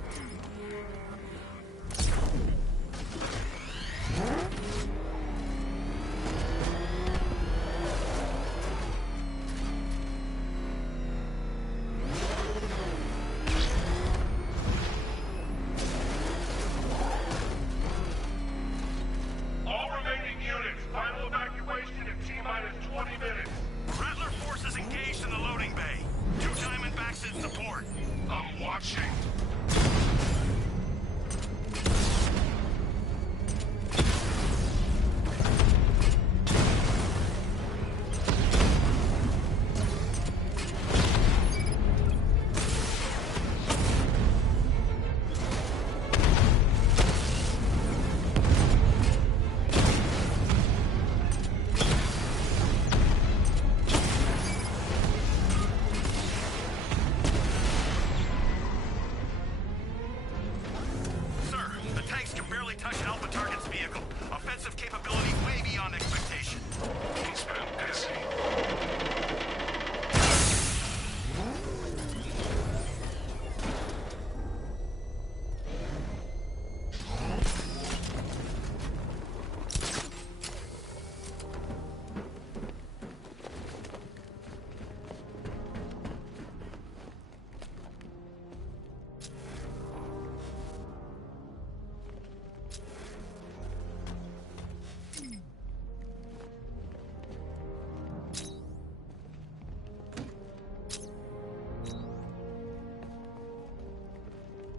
All remaining units, final evacuation in T-minus 20 minutes. Rattler forces engaged in the loading bay. 2 Diamondbacks in support. I'm watching.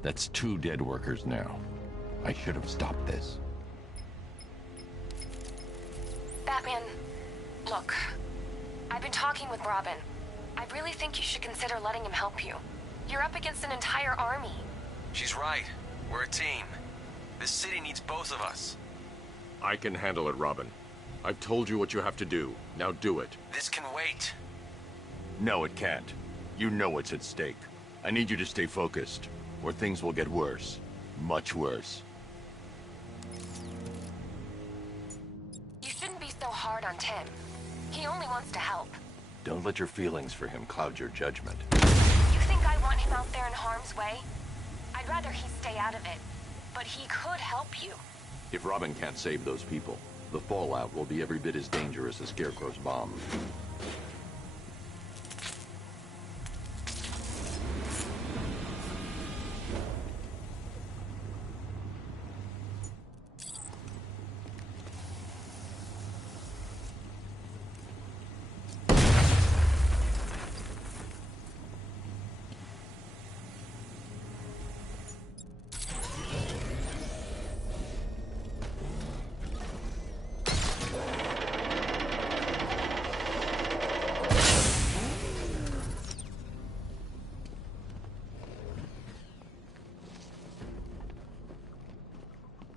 That's 2 dead workers now. I should have stopped this. Batman, look. I've been talking with Robin. I really think you should consider letting him help you. You're up against an entire army. She's right. We're a team. This city needs both of us. I can handle it, Robin. I've told you what you have to do. Now do it. This can wait. No, it can't. You know what's at stake. I need you to stay focused, or things will get worse. Much worse. You shouldn't be so hard on Tim. He only wants to help. Don't let your feelings for him cloud your judgment. You think I want him out there in harm's way? I'd rather he stay out of it. But he could help you. If Robin can't save those people, the fallout will be every bit as dangerous as Scarecrow's bomb.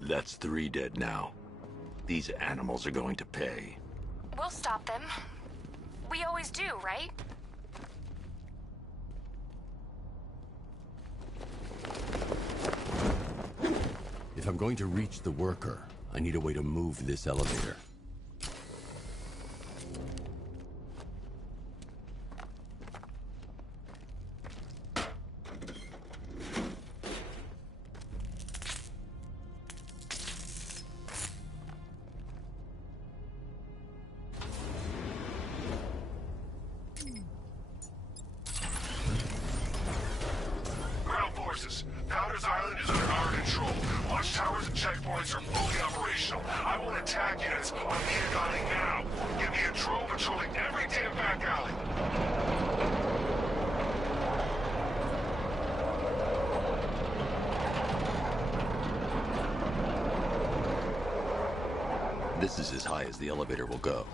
That's 3 dead now. These animals are going to pay. We'll stop them. We always do, right? If I'm going to reach the worker, I need a way to move this elevator. Ground forces, Powder's Island is under our control. Watchtowers and checkpoints are fully operational. I want attack units on Vietnam now. Give me a drone patrolling every damn back alley. This is as high as the elevator will go.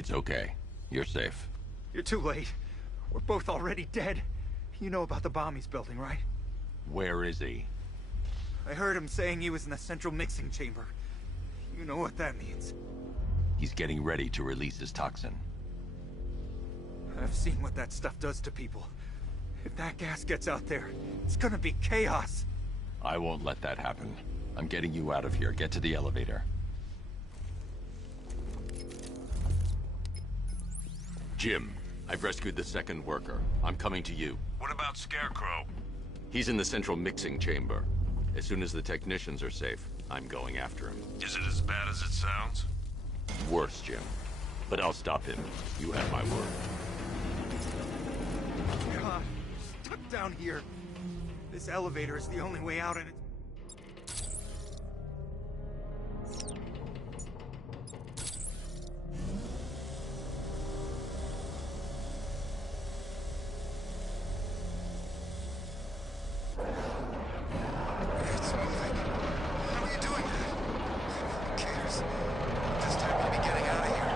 It's okay. You're safe. You're too late. We're both already dead. You know about the bomb he's building, right? Where is he? I heard him saying he was in the central mixing chamber. You know what that means. He's getting ready to release his toxin. I've seen what that stuff does to people. If that gas gets out there, it's gonna be chaos. I won't let that happen. I'm getting you out of here. Get to the elevator. Jim, I've rescued the second worker. I'm coming to you. What about Scarecrow? He's in the central mixing chamber. As soon as the technicians are safe, I'm going after him. Is it as bad as it sounds? Worse, Jim. But I'll stop him. You have my word. God, stuck down here. This elevator is the only way out, and it... It's moving. How are you doing that? Who cares? Just happen to be getting out of here.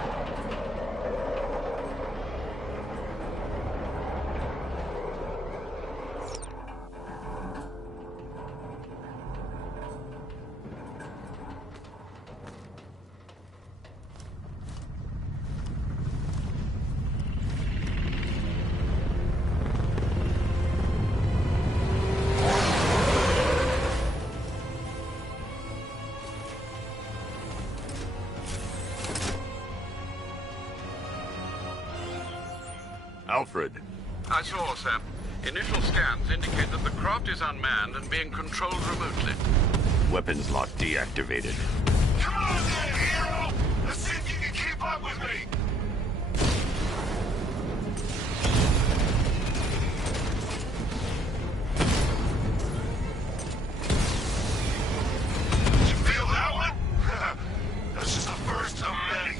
Alfred. I saw, sir. Initial scans indicate that the craft is unmanned and being controlled remotely. Weapons lock deactivated. Come on then, hero! Let's see if you can keep up with me! Did you feel that one? That's just the first of many.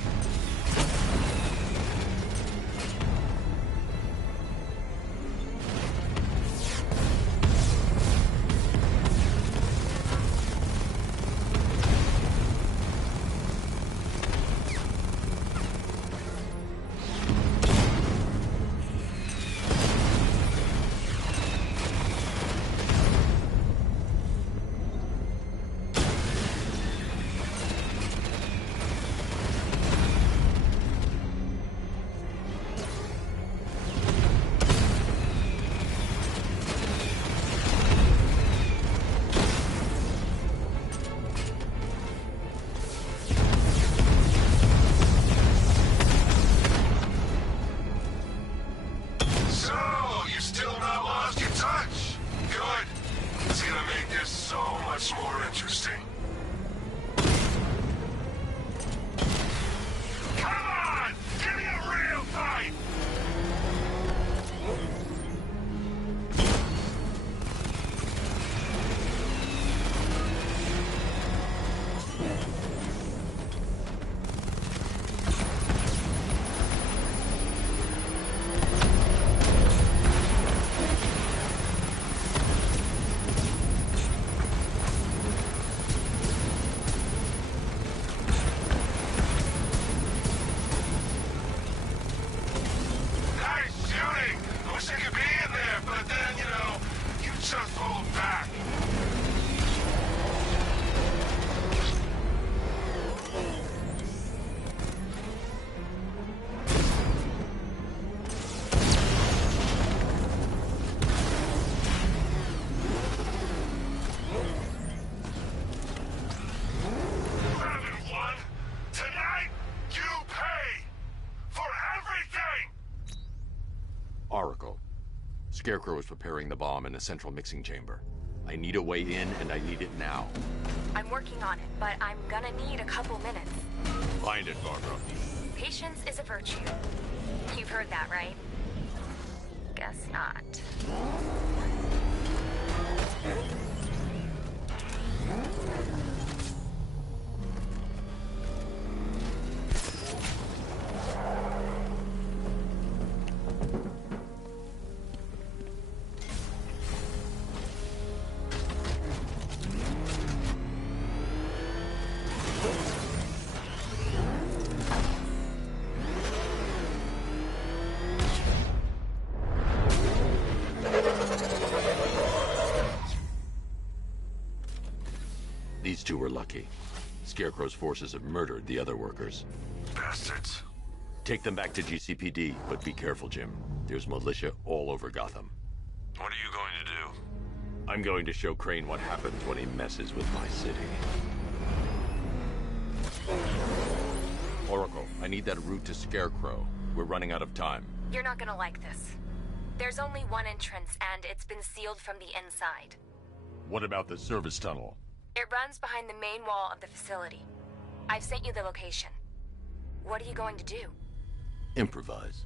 Scarecrow is preparing the bomb in the central mixing chamber. I need a way in, and I need it now. I'm working on it, but I'm gonna need a couple minutes. Find it, Barbara. Patience is a virtue. You've heard that, right? Guess not. These two were lucky. Scarecrow's forces have murdered the other workers. Bastards. Take them back to GCPD, but be careful, Jim. There's militia all over Gotham. What are you going to do? I'm going to show Crane what happens when he messes with my city. Oracle, I need that route to Scarecrow. We're running out of time. You're not gonna like this. There's only one entrance, and it's been sealed from the inside. What about the service tunnel? It runs behind the main wall of the facility. I've sent you the location. What are you going to do? Improvise.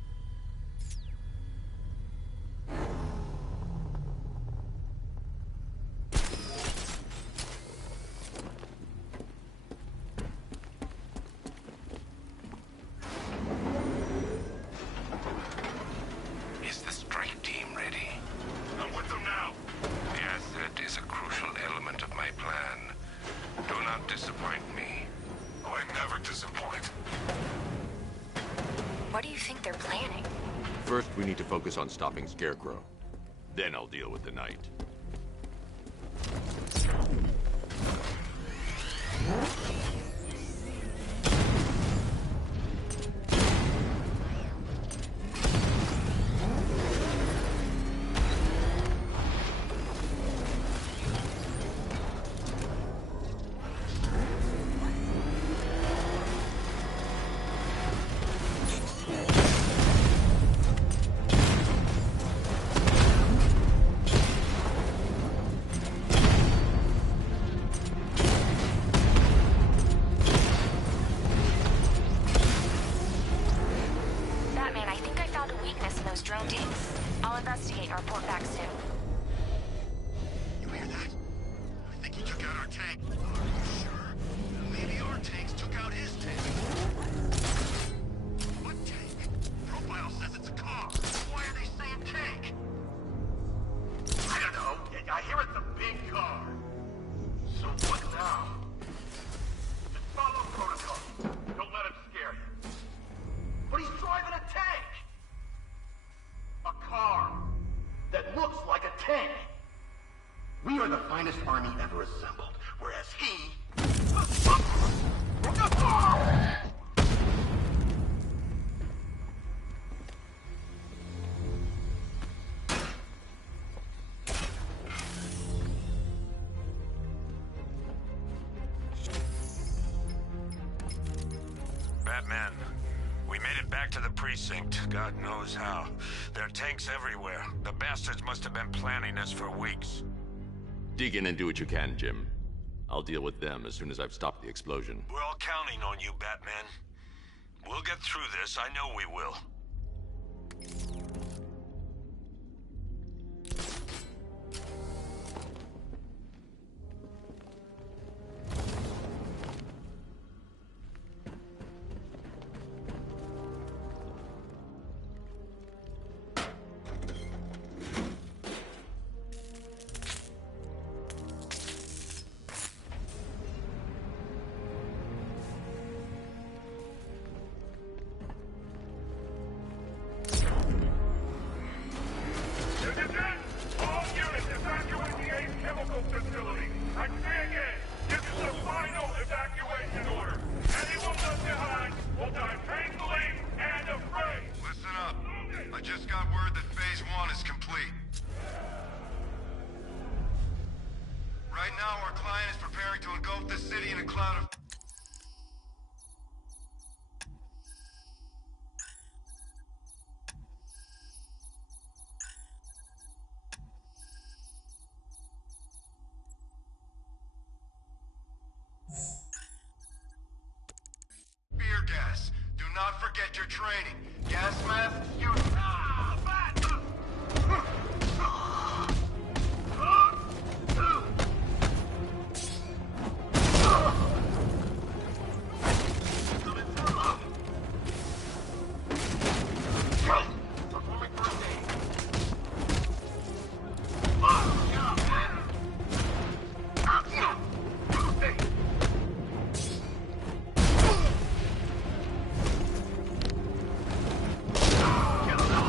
Is the strike team ready? I'm with them now. The asset is a crucial element of my plan. Do not disappoint me. Oh, I never disappoint. What do you think they're planning? First, we need to focus on stopping Scarecrow. Then I'll deal with the Knight. Batman, I think I found a weakness in those drone tanks. I'll investigate and report back soon. You hear that? I think he took out our tank. Are you sure? Maybe our tanks took out his tank. What tank? Profile says it's a car. Why are they saying tank? I don't know. I hear it's a big car. So what now? Just follow protocol. Don't let him scare you. But he's driving a tank! A car that looks like a tank! We are the finest army ever assembled, whereas he... Batman, we made it back to the precinct. God knows how. There are tanks everywhere. The bastards must have been planning this for weeks. Dig in and do what you can, Jim. I'll deal with them as soon as I've stopped the explosion. We're all counting on you, Batman. We'll get through this. I know we will. All units evacuate the Ace Chemical Facility. I say again, this is the final evacuation order. Anyone left behind will die painfully and afraid. Listen up. I just got word that Phase 1 is complete. Right now, our client is preparing to engulf the city in a cloud of... Fear gas. Do not forget your training. Gas mask, use... Kill them all!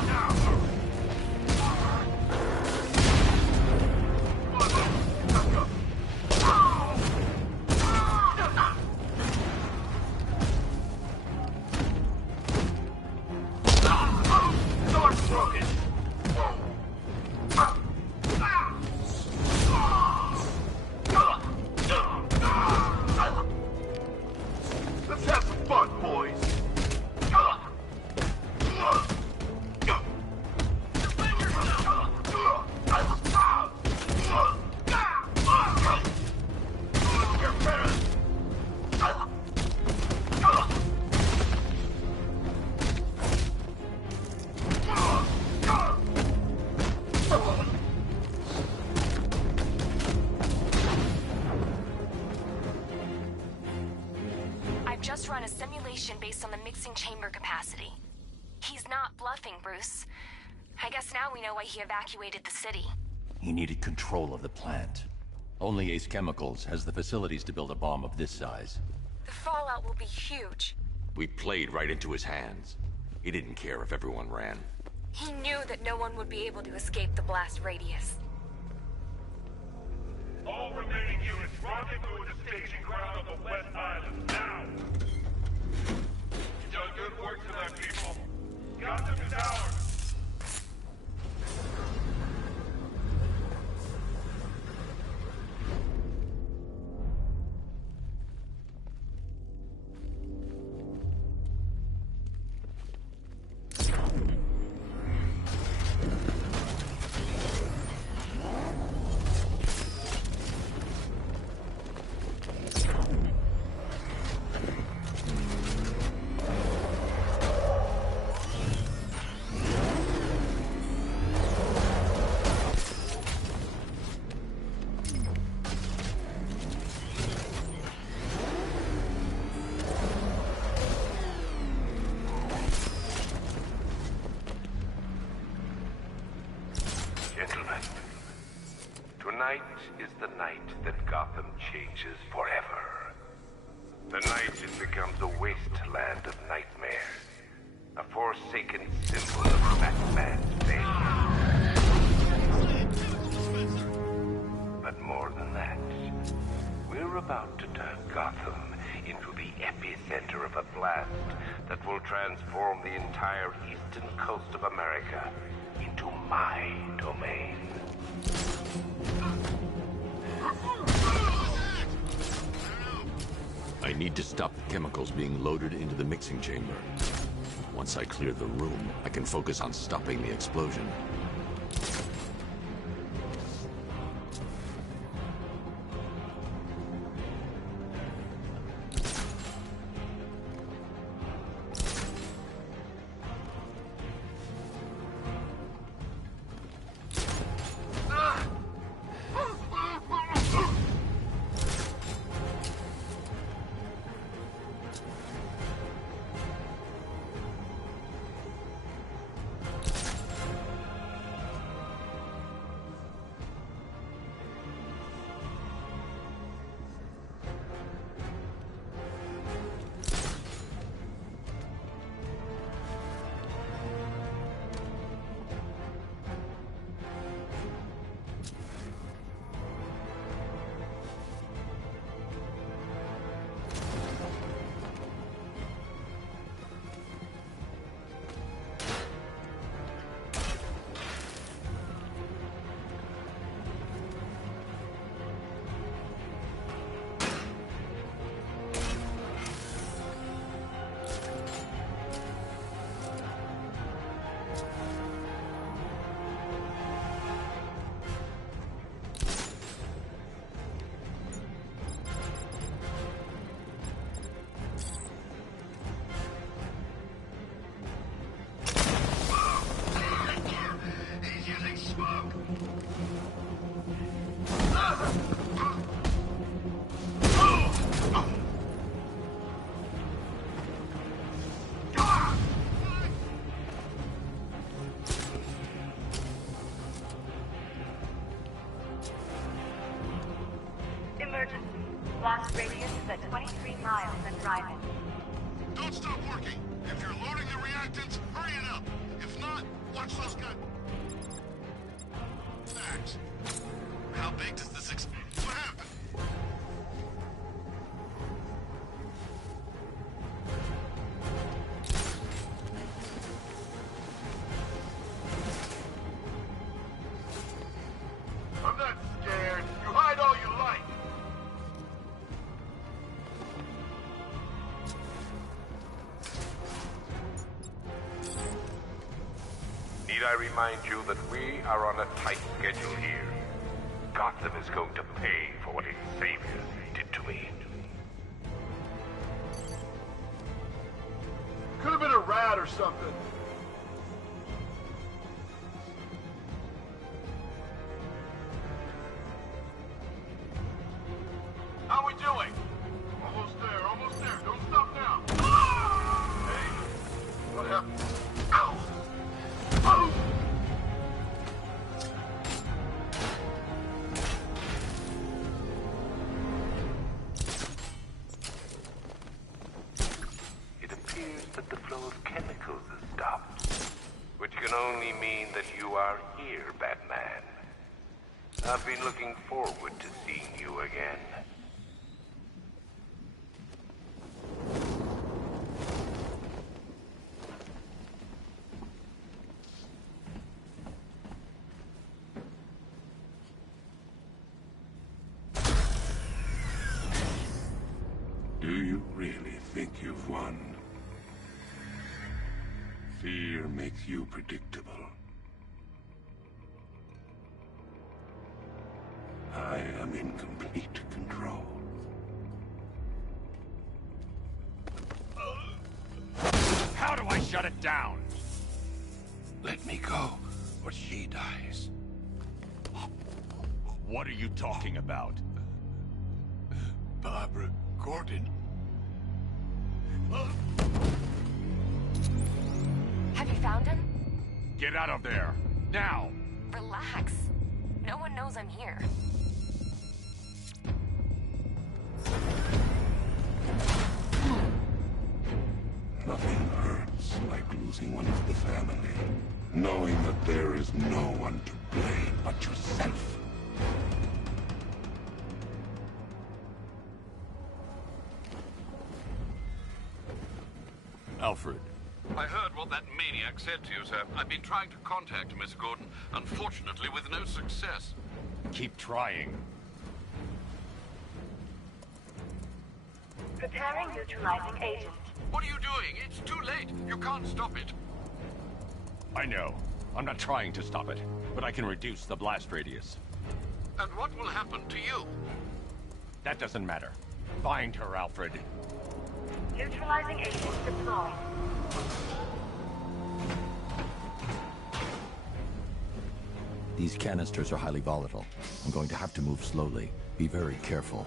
to run a simulation based on the mixing chamber capacity. He's not bluffing, Bruce. I guess now we know why he evacuated the city. He needed control of the plant. Only Ace Chemicals has the facilities to build a bomb of this size. The fallout will be huge. We played right into his hands. He didn't care if everyone ran. He knew that no one would be able to escape the blast radius. All remaining units, rendezvous at the staging ground on the West Island, now! You've done good work tonight, people. Gotham is ours! Tonight is the night that Gotham changes forever. The night it becomes a wasteland of nightmares. A forsaken symbol of Batman's failure. But more than that, we're about to turn Gotham into the epicenter of a blast that will transform the entire eastern coast of America into my domain. I need to stop the chemicals being loaded into the mixing chamber. Once I clear the room, I can focus on stopping the explosion. Blast radius is at 23 miles and driving. Don't stop working. If you're loading the reactants, hurry it up. If not, watch those guys. Facts. How big does this what happened? I'm not scared. You hide all you like. Need I remind you that we are on a tight schedule here? Gotham is going to pay for what its saviors did to me. Could have been a rat or something. How we doing? Almost there, almost there. Don't stop now. I've been looking forward to seeing you again. Do you really think you've won? Fear makes you predictable. I am in complete control. How do I shut it down? Let me go, or she dies. What are you talking about? Barbara Gordon. Have you found him? Get out of there, now! Relax. No one knows I'm here. Nothing hurts like losing one of the family. Knowing that there is no one to blame but yourself. Alfred. I heard what that maniac said to you, sir. I've been trying to contact Miss Gordon, unfortunately with no success. Keep trying. Preparing neutralizing agent. What are you doing? It's too late. You can't stop it. I know. I'm not trying to stop it, but I can reduce the blast radius. And what will happen to you? That doesn't matter. Find her, Alfred. Neutralizing agent deployed. These canisters are highly volatile. I'm going to have to move slowly. Be very careful.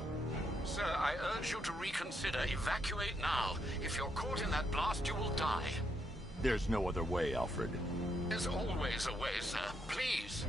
Sir, I urge you to reconsider. Evacuate now. If you're caught in that blast, you will die. There's no other way, Alfred. There's always a way, sir. Please.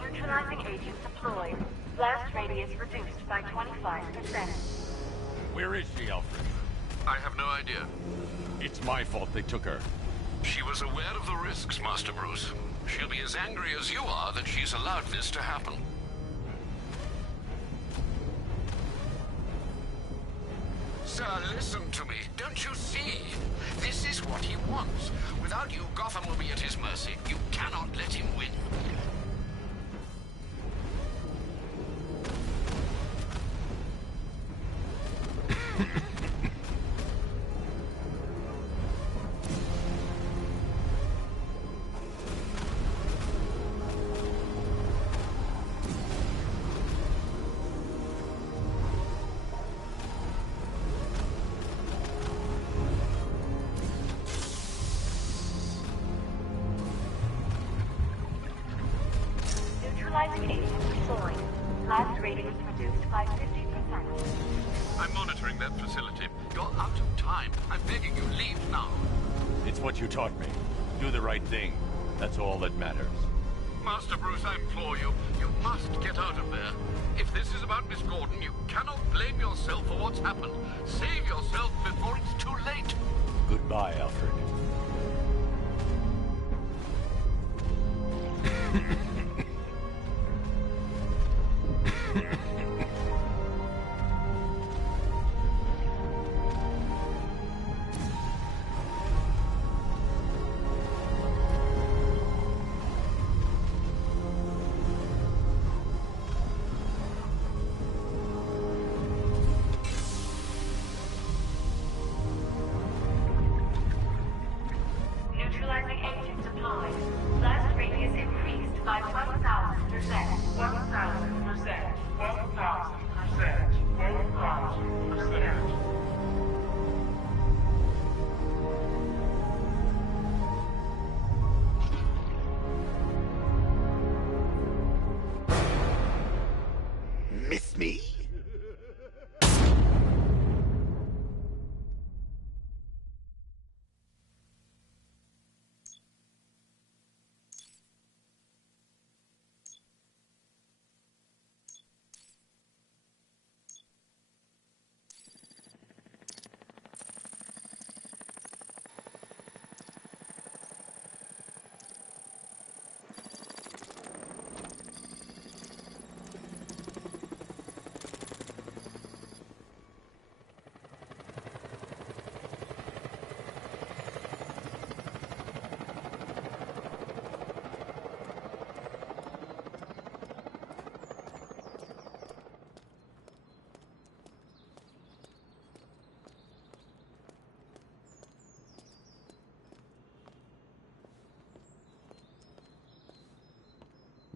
Neutralizing agent deployed. Blast radius reduced by 25%. Where is she, Alfred? I have no idea. It's my fault they took her. She was aware of the risks, Master Bruce. She'll be as angry as you are that she's allowed this to happen. Sir, listen to me. Don't you see? This is what he wants. Without you, Gotham will be at his mercy. You cannot let him win. Neutralizing agent deployed. Blast radius reduced by 50%. I'm monitoring that facility. You're out of time. I'm begging you, leave now. It's what you taught me. Do the right thing. That's all that matters. Master Bruce, I implore you. You must get out of there. If this is about Miss Gordon, you cannot blame yourself for what's happened. Save yourself before it's too late. Goodbye, Alfred.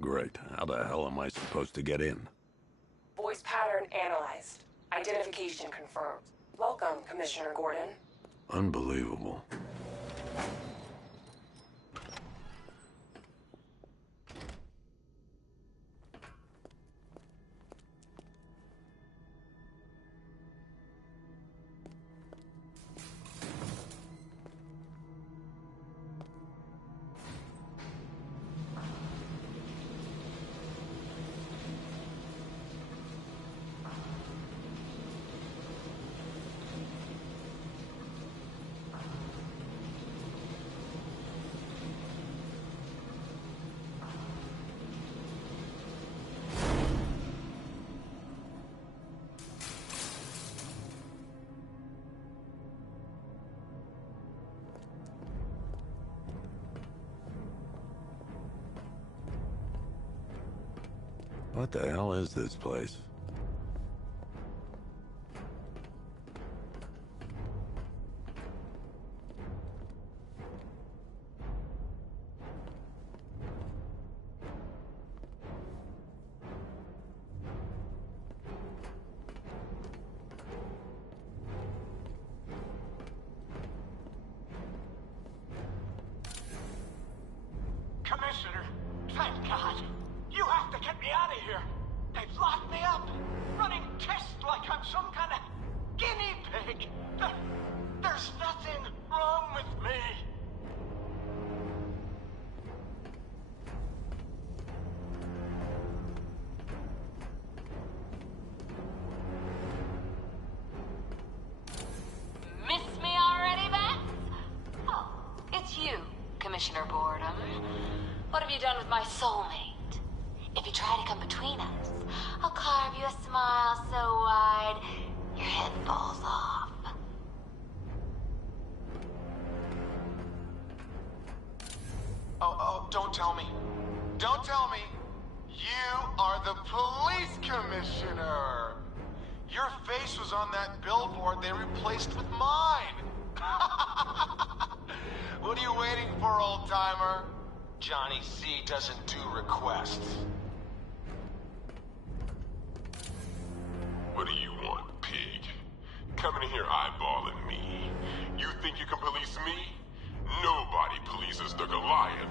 Great. How the hell am I supposed to get in? Voice pattern analyzed. Identification confirmed. Welcome, Commissioner Gordon. Unbelievable. What the hell is this place? Commissioner, thank God. You have to get me out of here. They've locked me up, running tests like I'm some kind of guinea pig. There's nothing wrong with me. Miss me already, Max? Oh, it's you, Commissioner Boredom. What have you done with my soulmate? If you try to come between us, I'll carve you a smile so wide, your head falls off. Oh, don't tell me. Don't tell me. You are the police commissioner. Your face was on that billboard they replaced with mine. What are you waiting for, old-timer? Johnny C doesn't do requests. What do you want, pig? Coming in here eyeballing me. You think you can police me? Nobody polices the Goliath.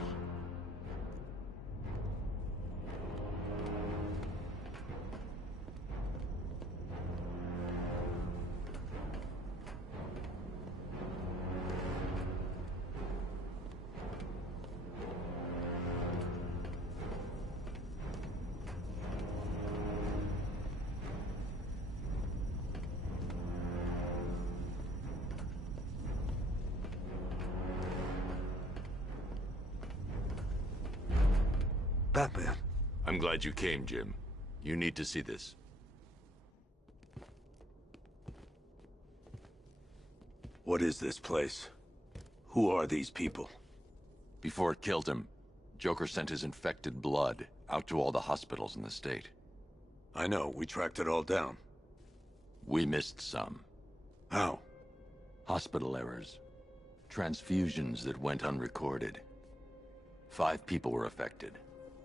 Batman. I'm glad you came, Jim. You need to see this. What is this place? Who are these people? Before it killed him, Joker sent his infected blood out to all the hospitals in the state. I know, we tracked it all down. We missed some. How? Hospital errors. Transfusions that went unrecorded. 5 people were affected.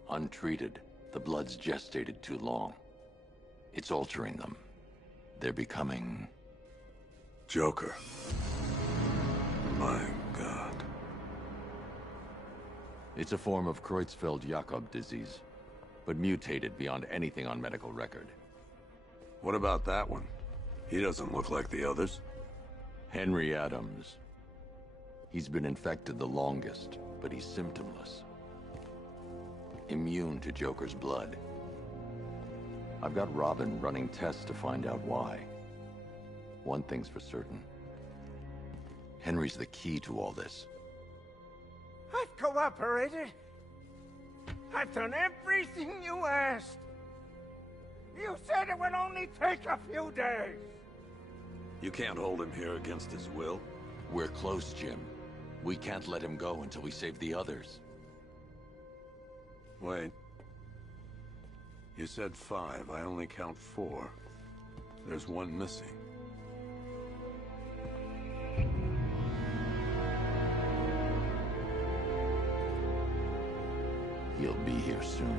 Untreated, the blood's gestated too long. It's altering them. They're becoming... Joker. My God. It's a form of Creutzfeldt-Jakob disease, but mutated beyond anything on medical record. What about that one? He doesn't look like the others. Henry Adams. He's been infected the longest, but he's symptomless. Immune to Joker's blood. I've got Robin running tests to find out why. One thing's for certain. Henry's the key to all this. I've cooperated. I've done everything you asked. You said it would only take a few days. You can't hold him here against his will. We're close, Jim. We can't let him go until we save the others. Wait. You said 5. I only count 4. There's one missing. He'll be here soon.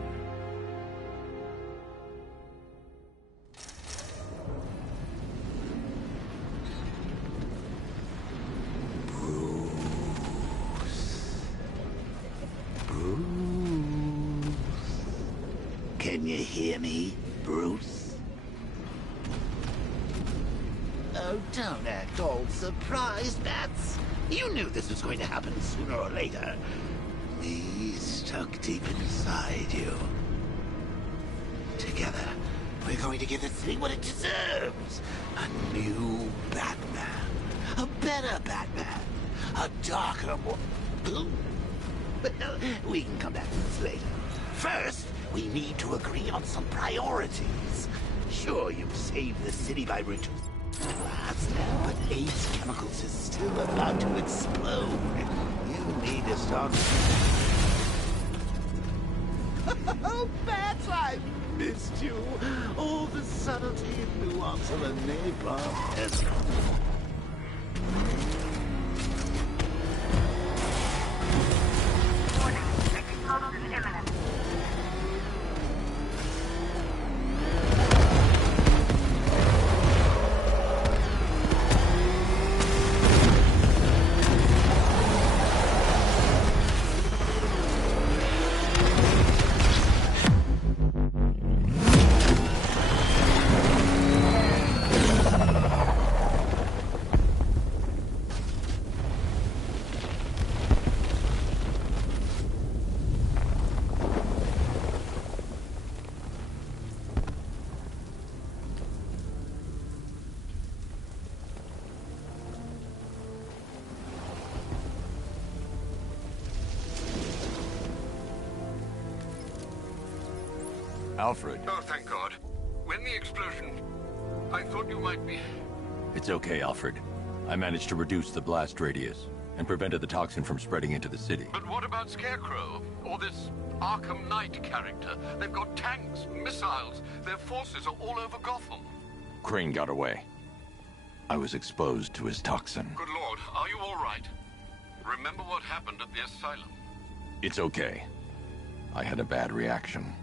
Can you hear me, Bruce? Oh, don't act all surprised, Bats. You knew this was going to happen sooner or later. Me stuck deep inside you. Together, we're going to give the city what it deserves. A new Batman. A better Batman. A darker, more... Well, we can come back to this later. First, we need to agree on some priorities. Sure, you've saved the city by reducing blast, but Abe's chemicals is still about to explode. You need to start... Oh, Bats, I missed you. All the subtlety and nuance of a napalm. Alfred. Oh, thank God. When the explosion... I thought you might be... It's okay, Alfred. I managed to reduce the blast radius and prevented the toxin from spreading into the city. But what about Scarecrow? Or this Arkham Knight character? They've got tanks, missiles. Their forces are all over Gotham. Crane got away. I was exposed to his toxin. Good Lord, are you all right? Remember what happened at the asylum? It's okay. I had a bad reaction.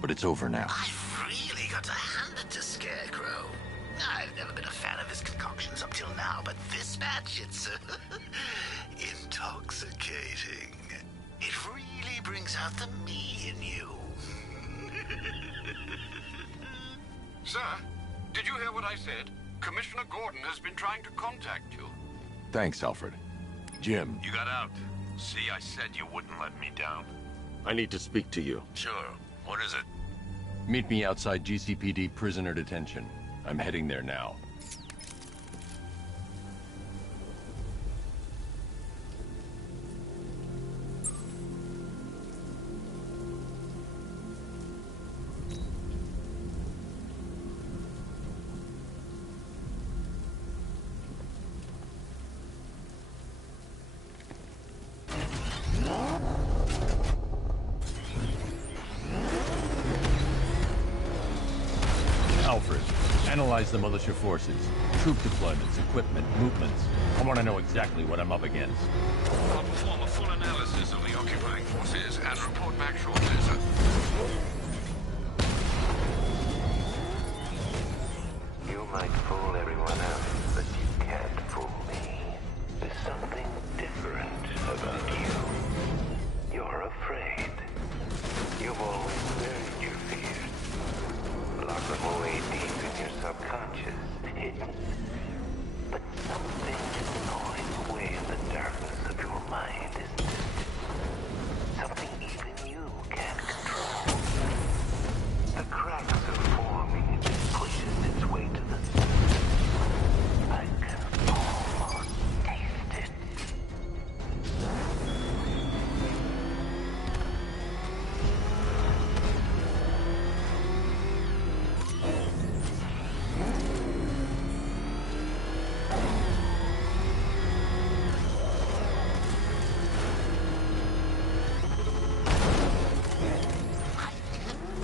But it's over now. I've really got to hand it to Scarecrow. I've never been a fan of his concoctions up till now, but this batch, it's intoxicating. It really brings out the me in you. Sir, did you hear what I said? Commissioner Gordon has been trying to contact you. Thanks, Alfred. Jim. You got out. See, I said you wouldn't let me down. I need to speak to you. Sure. What is it? Meet me outside GCPD prisoner detention. I'm heading there now. Alfred, analyze the militia forces, troop deployments, equipment, movements. I want to know exactly what I'm up against. I'll perform a full analysis of the occupying forces and report back shortly, sir. You might fool everyone else, but you can't fool me. There's something different about you. You're afraid. You've always buried your fears. Lock them away deep in your subconscious, hidden. But something is gnawing away in the darkness of your mind, isn't it? Something even you can't control. The cracks are forming as it pushes its way to the surface. I can almost taste it.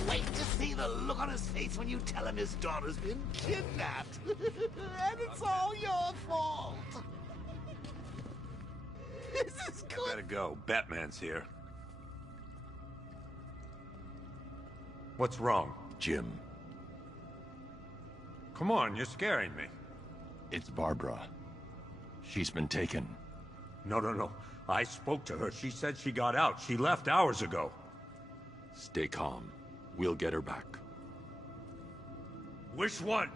Wait to see the look on his face when you tell him his daughter's been kidnapped. And it's all your fault. This is good. Better go. Batman's here. What's wrong? Jim. Come on, you're scaring me. It's Barbara. She's been taken. No. I spoke to her. She said she got out. She left hours ago. Stay calm. We'll get her back. Which one?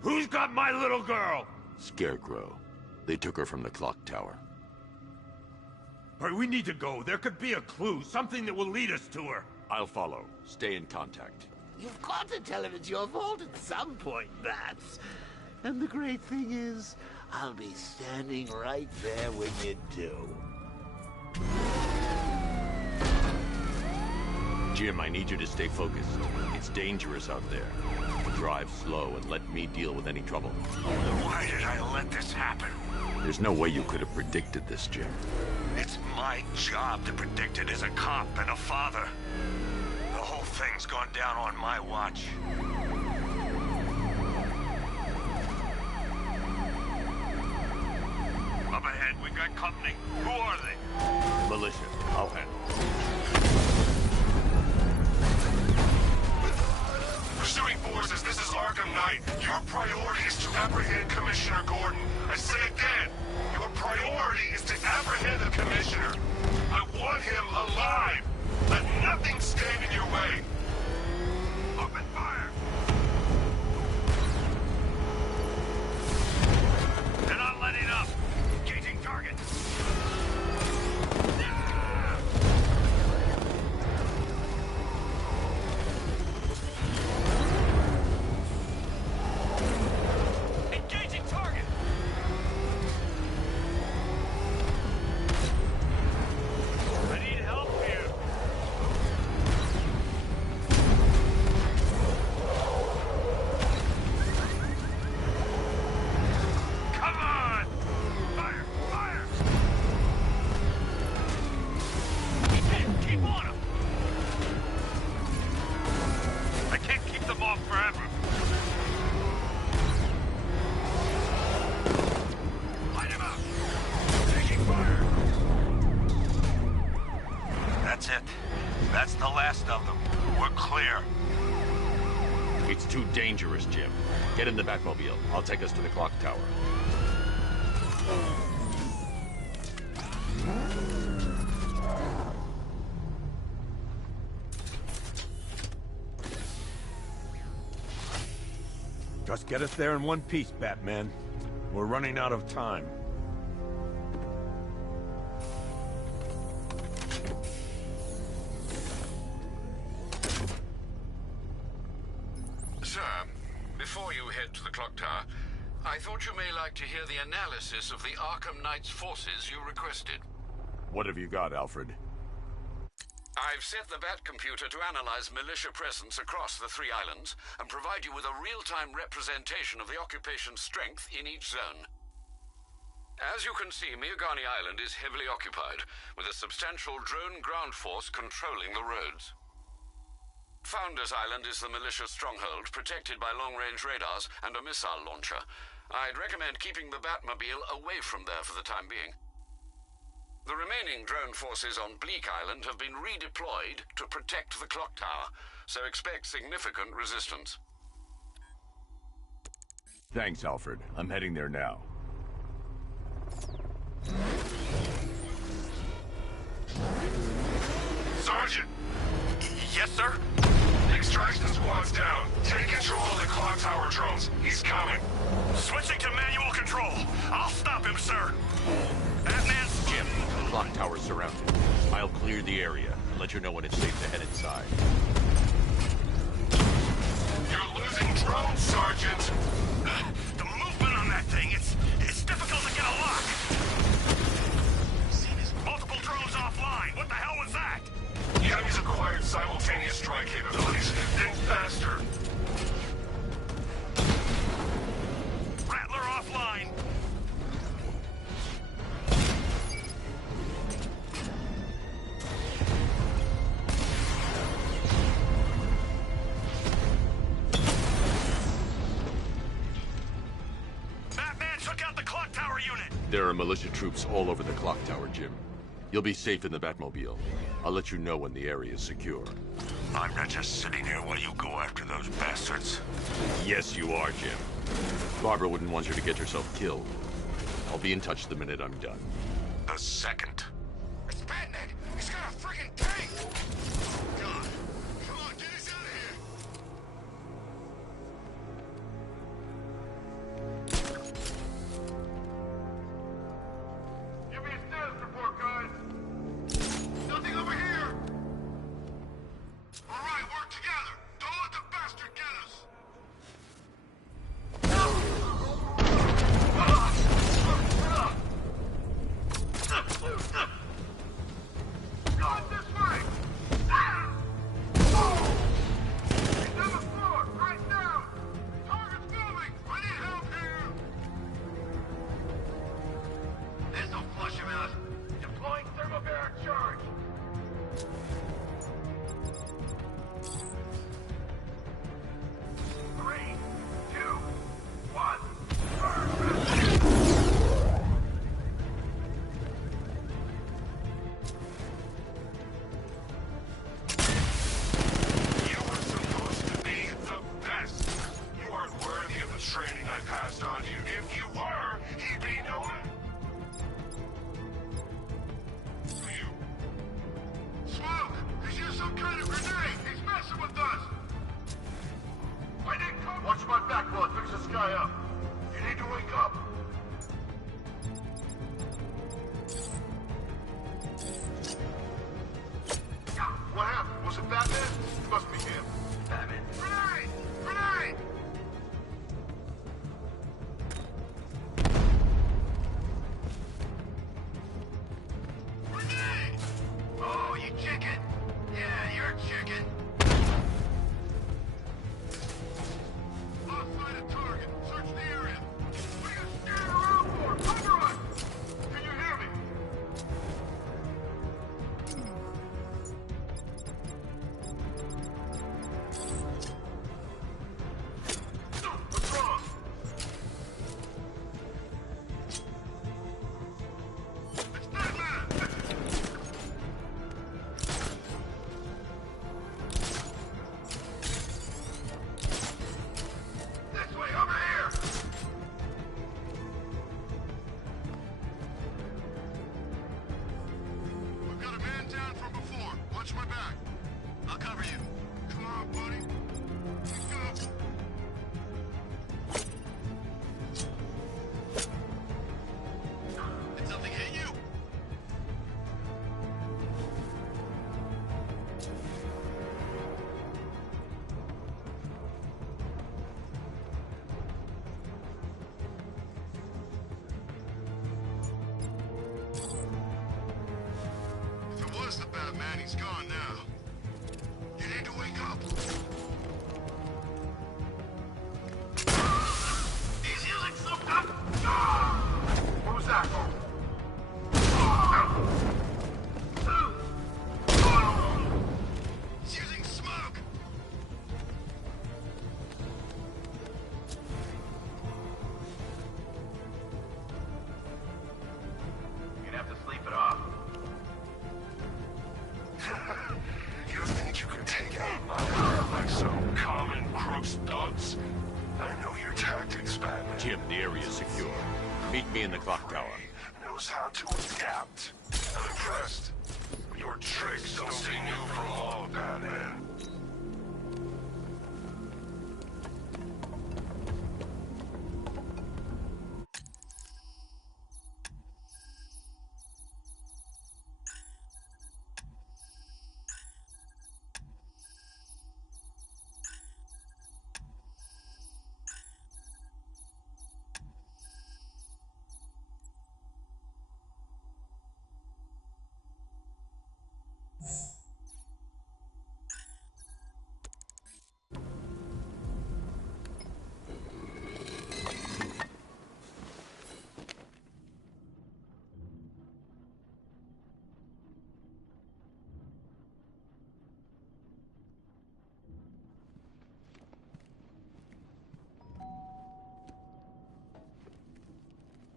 Who's got my little girl? Scarecrow. They took her from the clock tower. All right, we need to go. There could be a clue, something that will lead us to her. I'll follow. Stay in contact. You've got to tell him it's your fault at some point, Bats. And the great thing is, I'll be standing right there when you do. Jim, I need you to stay focused. It's dangerous out there. Drive slow and let me deal with any trouble. Why did I let this happen? There's no way you could have predicted this, Jim. It's my job to predict it as a cop and a father. The whole thing's gone down on my watch. Up ahead, we got company. Who are they? Militia. I'll handle it. Pursuing forces, this is Arkham Knight. Your priority is to apprehend Commissioner Gordon. I say again, your priority is to apprehend the Commissioner. I want him alive. Let nothing stand in your way. Open fire. They're not letting up. Engaging target. Engaging target. I need help here. Come on! Fire! Fire! Keep on him! I can't keep them off forever. Light him up! Taking fire! That's it. That's the last of them. We're clear. It's too dangerous, Jim. Get in the Batmobile. I'll take us to the clock tower. Just get us there in one piece, Batman. We're running out of time. Sir, before you head to the clock tower, I thought you may like to hear the analysis of the Arkham Knight's forces you requested. What have you got, Alfred? I've set the Bat computer to analyze militia presence across the 3 islands and provide you with a real-time representation of the occupation's strength in each zone. As you can see, Miagani Island is heavily occupied, with a substantial drone ground force controlling the roads. Founders Island is the militia stronghold, protected by long-range radars and a missile launcher. I'd recommend keeping the Batmobile away from there for the time being. The remaining drone forces on Bleak Island have been redeployed to protect the clock tower, so expect significant resistance. Thanks, Alfred. I'm heading there now. Sergeant! Yes, sir? Extraction squad's down. Take control of the clock tower drones. He's coming. Switching to manual control. I'll stop him, sir. Batman... Jim, the clock tower's surrounded. I'll clear the area and let you know when it's safe to head inside. You're losing drones, Sergeant! The movement on that thing, it's difficult to get a lock. Multiple drones offline. What the hell was that? The enemy's acquired simultaneous strike capabilities. Then faster. Rattler offline. Batman took out the clock tower unit. There are militia troops all over the clock tower, Jim. You'll be safe in the Batmobile. I'll let you know when the area is secure. I'm not just sitting here while you go after those bastards. Yes, you are, Jim. Barbara wouldn't want you to get yourself killed. I'll be in touch the minute I'm done. The second. It's Batman! He's got a friggin' tank! God, come on, get us out of here! Give me a status report, guys. Nothing over here! All right, work together. Don't let the bastard get us! Going this way! He's on the floor, right down! Target's moving! I need help here! This'll flush him out. Deploying thermobaric charge! Three, two, one, burn! You were supposed to be the best. You aren't worthy of the training I passed on to you. If you were, he'd be knowing. You. Smoke! He's used some kind of grenade! He's messing with us! I need cover! Watch my back while I fix this guy up. You need to wake up. What happened? Was it Batman? It must be him. Batman. Grenade! Grenade! Grenade! Oh, you chicken! Yeah, you're a chicken. Outside a target. Search the area. What are you standing around for? Cover us! Can you hear me? What's wrong? It's Batman! This way, over here! We've got a man down from before. Watch my back. I'll cover you. Come on, buddy. Let's go. Did something hit you? If it was the Batman, he's gone now. You need to wake up. He's using some kind. What was that? He's using smoke. You'd have to sleep it off. You think you can take out my car like some common gross thugs? I know your tactics, Batman. Jim, the area is secure. Meet me in the clock tower. Knows how to adapt. I'm impressed. Your tricks don't seem new from all, Batman.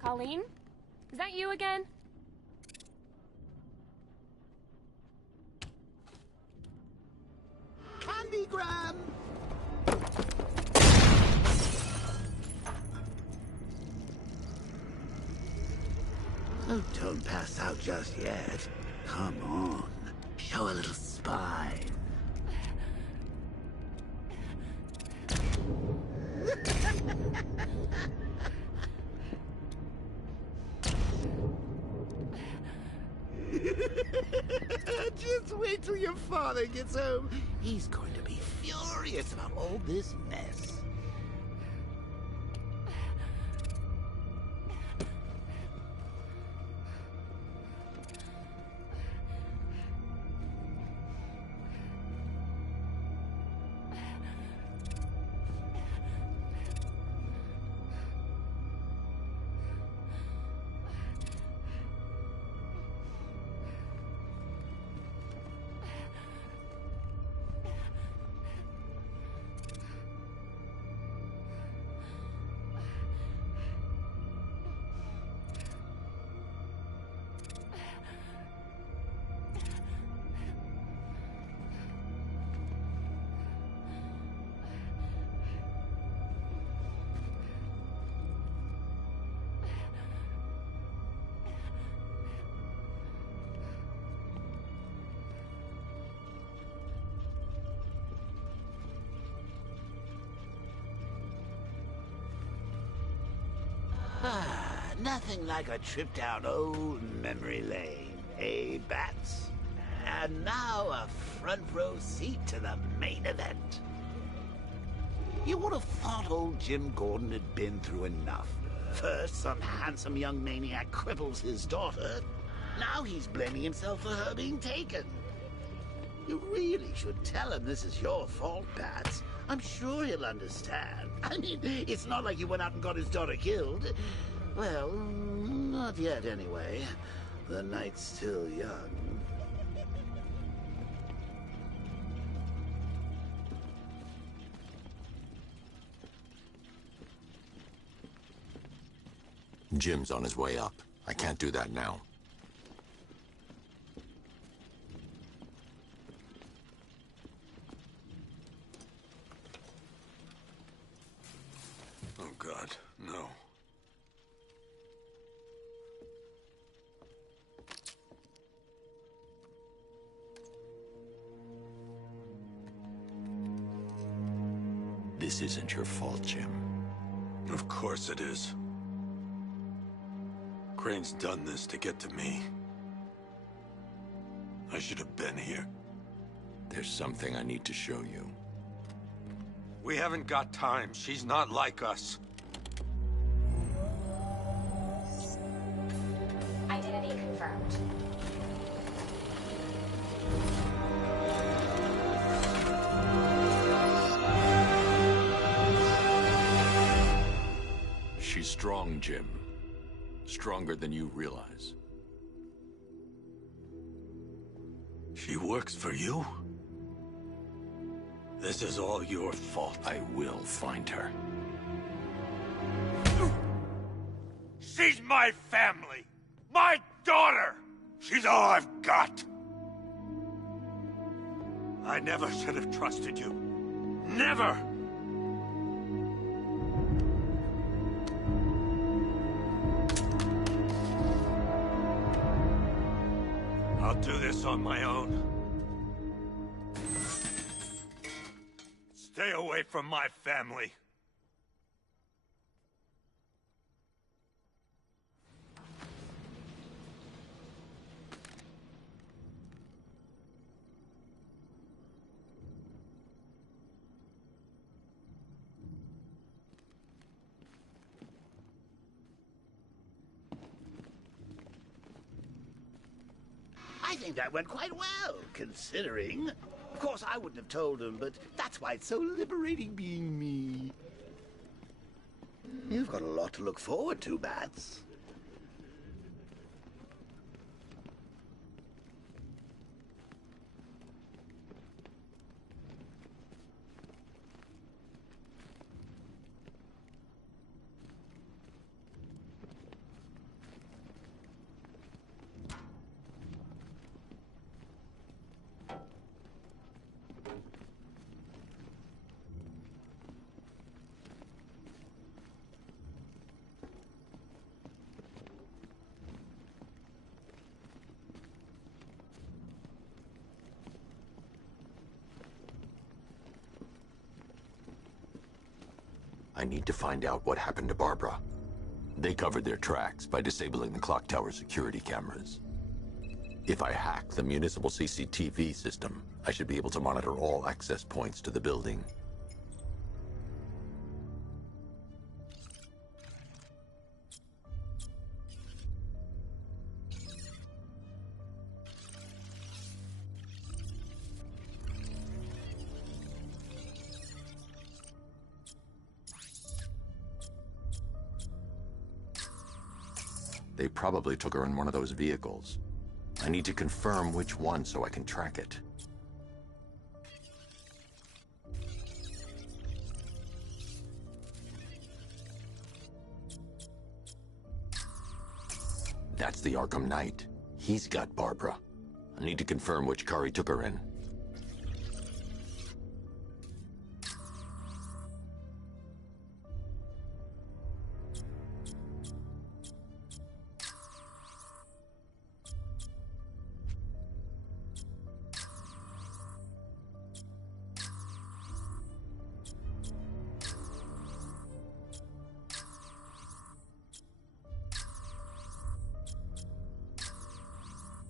Colleen? Is that you again? telegram! Oh, don't pass out just yet. Come on. Show a little spine. Just wait till your father gets home. He's going to be furious about all this mess. Nothing like a trip down old memory lane, eh, Bats? And now a front row seat to the main event. You would have thought old Jim Gordon had been through enough. First, some handsome young maniac cripples his daughter. Now he's blaming himself for her being taken. You really should tell him this is your fault, Bats. I'm sure he'll understand. I mean, it's not like you went out and got his daughter killed. Well, not yet anyway. The night's still young. Jim's on his way up. I can't do that now. Oh, God, no. This isn't your fault, Jim. Of course it is. Crane's done this to get to me. I should have been here. There's something I need to show you. We haven't got time. She's not like us. Identity confirmed. She's strong, Jim. Stronger than you realize. She works for you? This is all your fault. I will find her. She's my family! My daughter! She's all I've got! I never should have trusted you. Never! I'll do this on my own. Stay away from my family. I think that went quite well, considering. Of course, I wouldn't have told him, but that's why it's so liberating being me. You've got a lot to look forward to, Bats. I need to find out what happened to Barbara. They covered their tracks by disabling the clock tower security cameras. If I hack the municipal CCTV system, I should be able to monitor all access points to the building. They probably took her in one of those vehicles. I need to confirm which one so I can track it. That's the Arkham Knight. He's got Barbara. I need to confirm which car he took her in.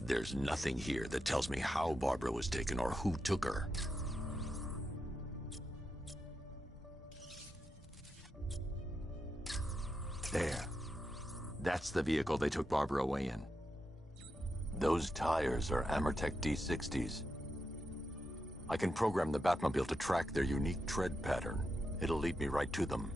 There's nothing here that tells me how Barbara was taken or who took her. There. That's the vehicle they took Barbara away in. Those tires are Amertech D60s. I can program the Batmobile to track their unique tread pattern. It'll lead me right to them.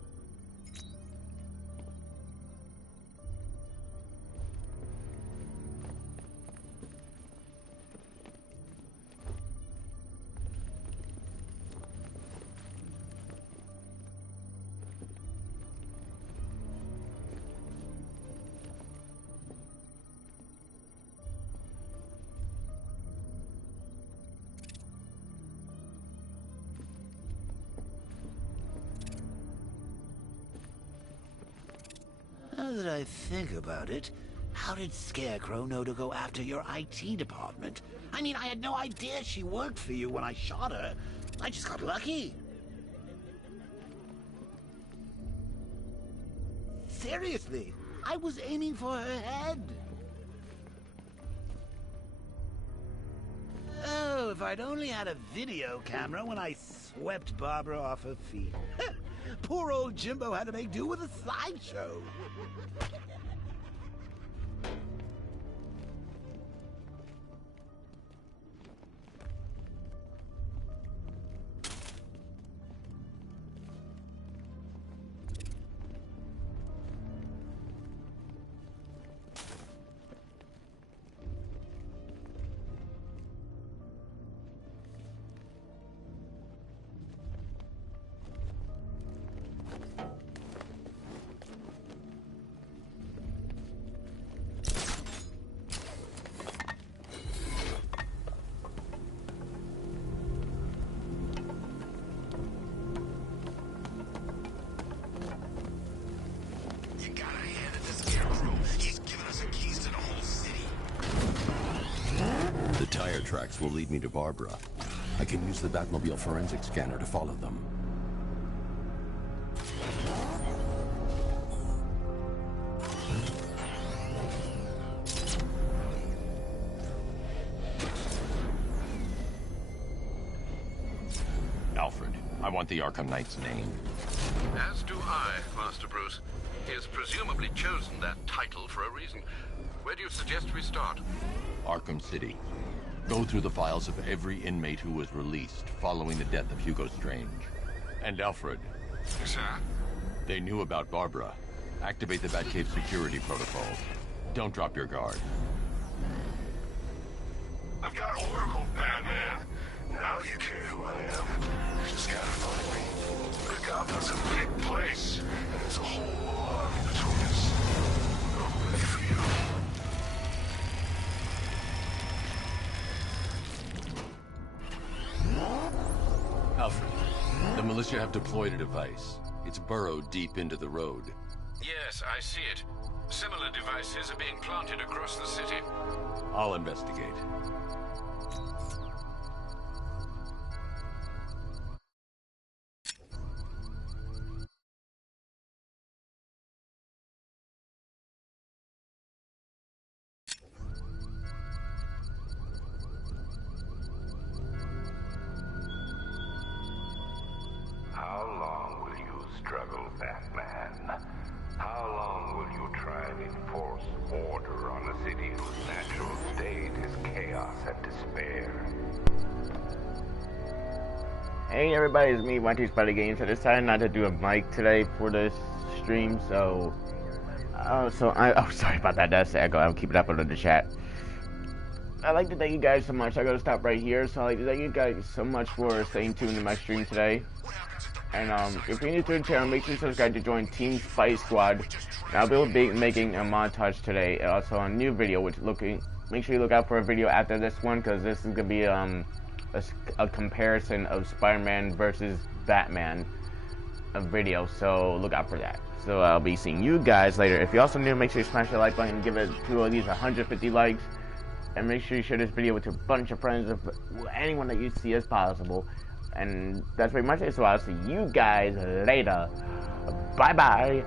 Now that I think about it, how did Scarecrow know to go after your IT department? I mean, I had no idea she worked for you when I shot her. I just got lucky. Seriously, I was aiming for her head. Oh, if I'd only had a video camera when I swept Barbara off her feet. Poor old Jimbo had to make do with a slideshow. The tire tracks will lead me to Barbara. I can use the Batmobile forensic scanner to follow them. Alfred, I want the Arkham Knight's name. As do I, Master Bruce. He has presumably chosen that title for a reason. Where do you suggest we start? Arkham City. Go through the files of every inmate who was released following the death of Hugo Strange. And Alfred. Sir? They knew about Barbara. Activate the Batcave security protocols. Don't drop your guard. I've got Oracle, Batman. Now you care who I am. You just gotta find me. The Gotham's a big place, and there's a whole army between us. I'm ready for you. Alfred, the militia have deployed a device. It's burrowed deep into the road. Yes, I see it. Similar devices are being planted across the city. I'll investigate. and despair. Hey everybody, it's me, YTSpideyGames. I decided not to do a mic today for this stream, so sorry about that. That's the echo. I'll keep it up under the chat. I'd like to thank you guys so much. I gotta stop right here. So I'd like to thank you guys so much for staying tuned to my stream today. And if you're new to the channel, make sure you subscribe to join Team Spidey Squad. And I'll be making a montage today, and also a new video. Make sure you look out for a video after this one, because this is gonna be a comparison of Spider-Man versus Batman, a video. So look out for that. So I'll be seeing you guys later. If you're also new, make sure you smash the like button and give it to at least 150 likes. And make sure you share this video with a bunch of friends, of anyone that you see as possible. And that's pretty much it. So I'll see you guys later. Bye bye.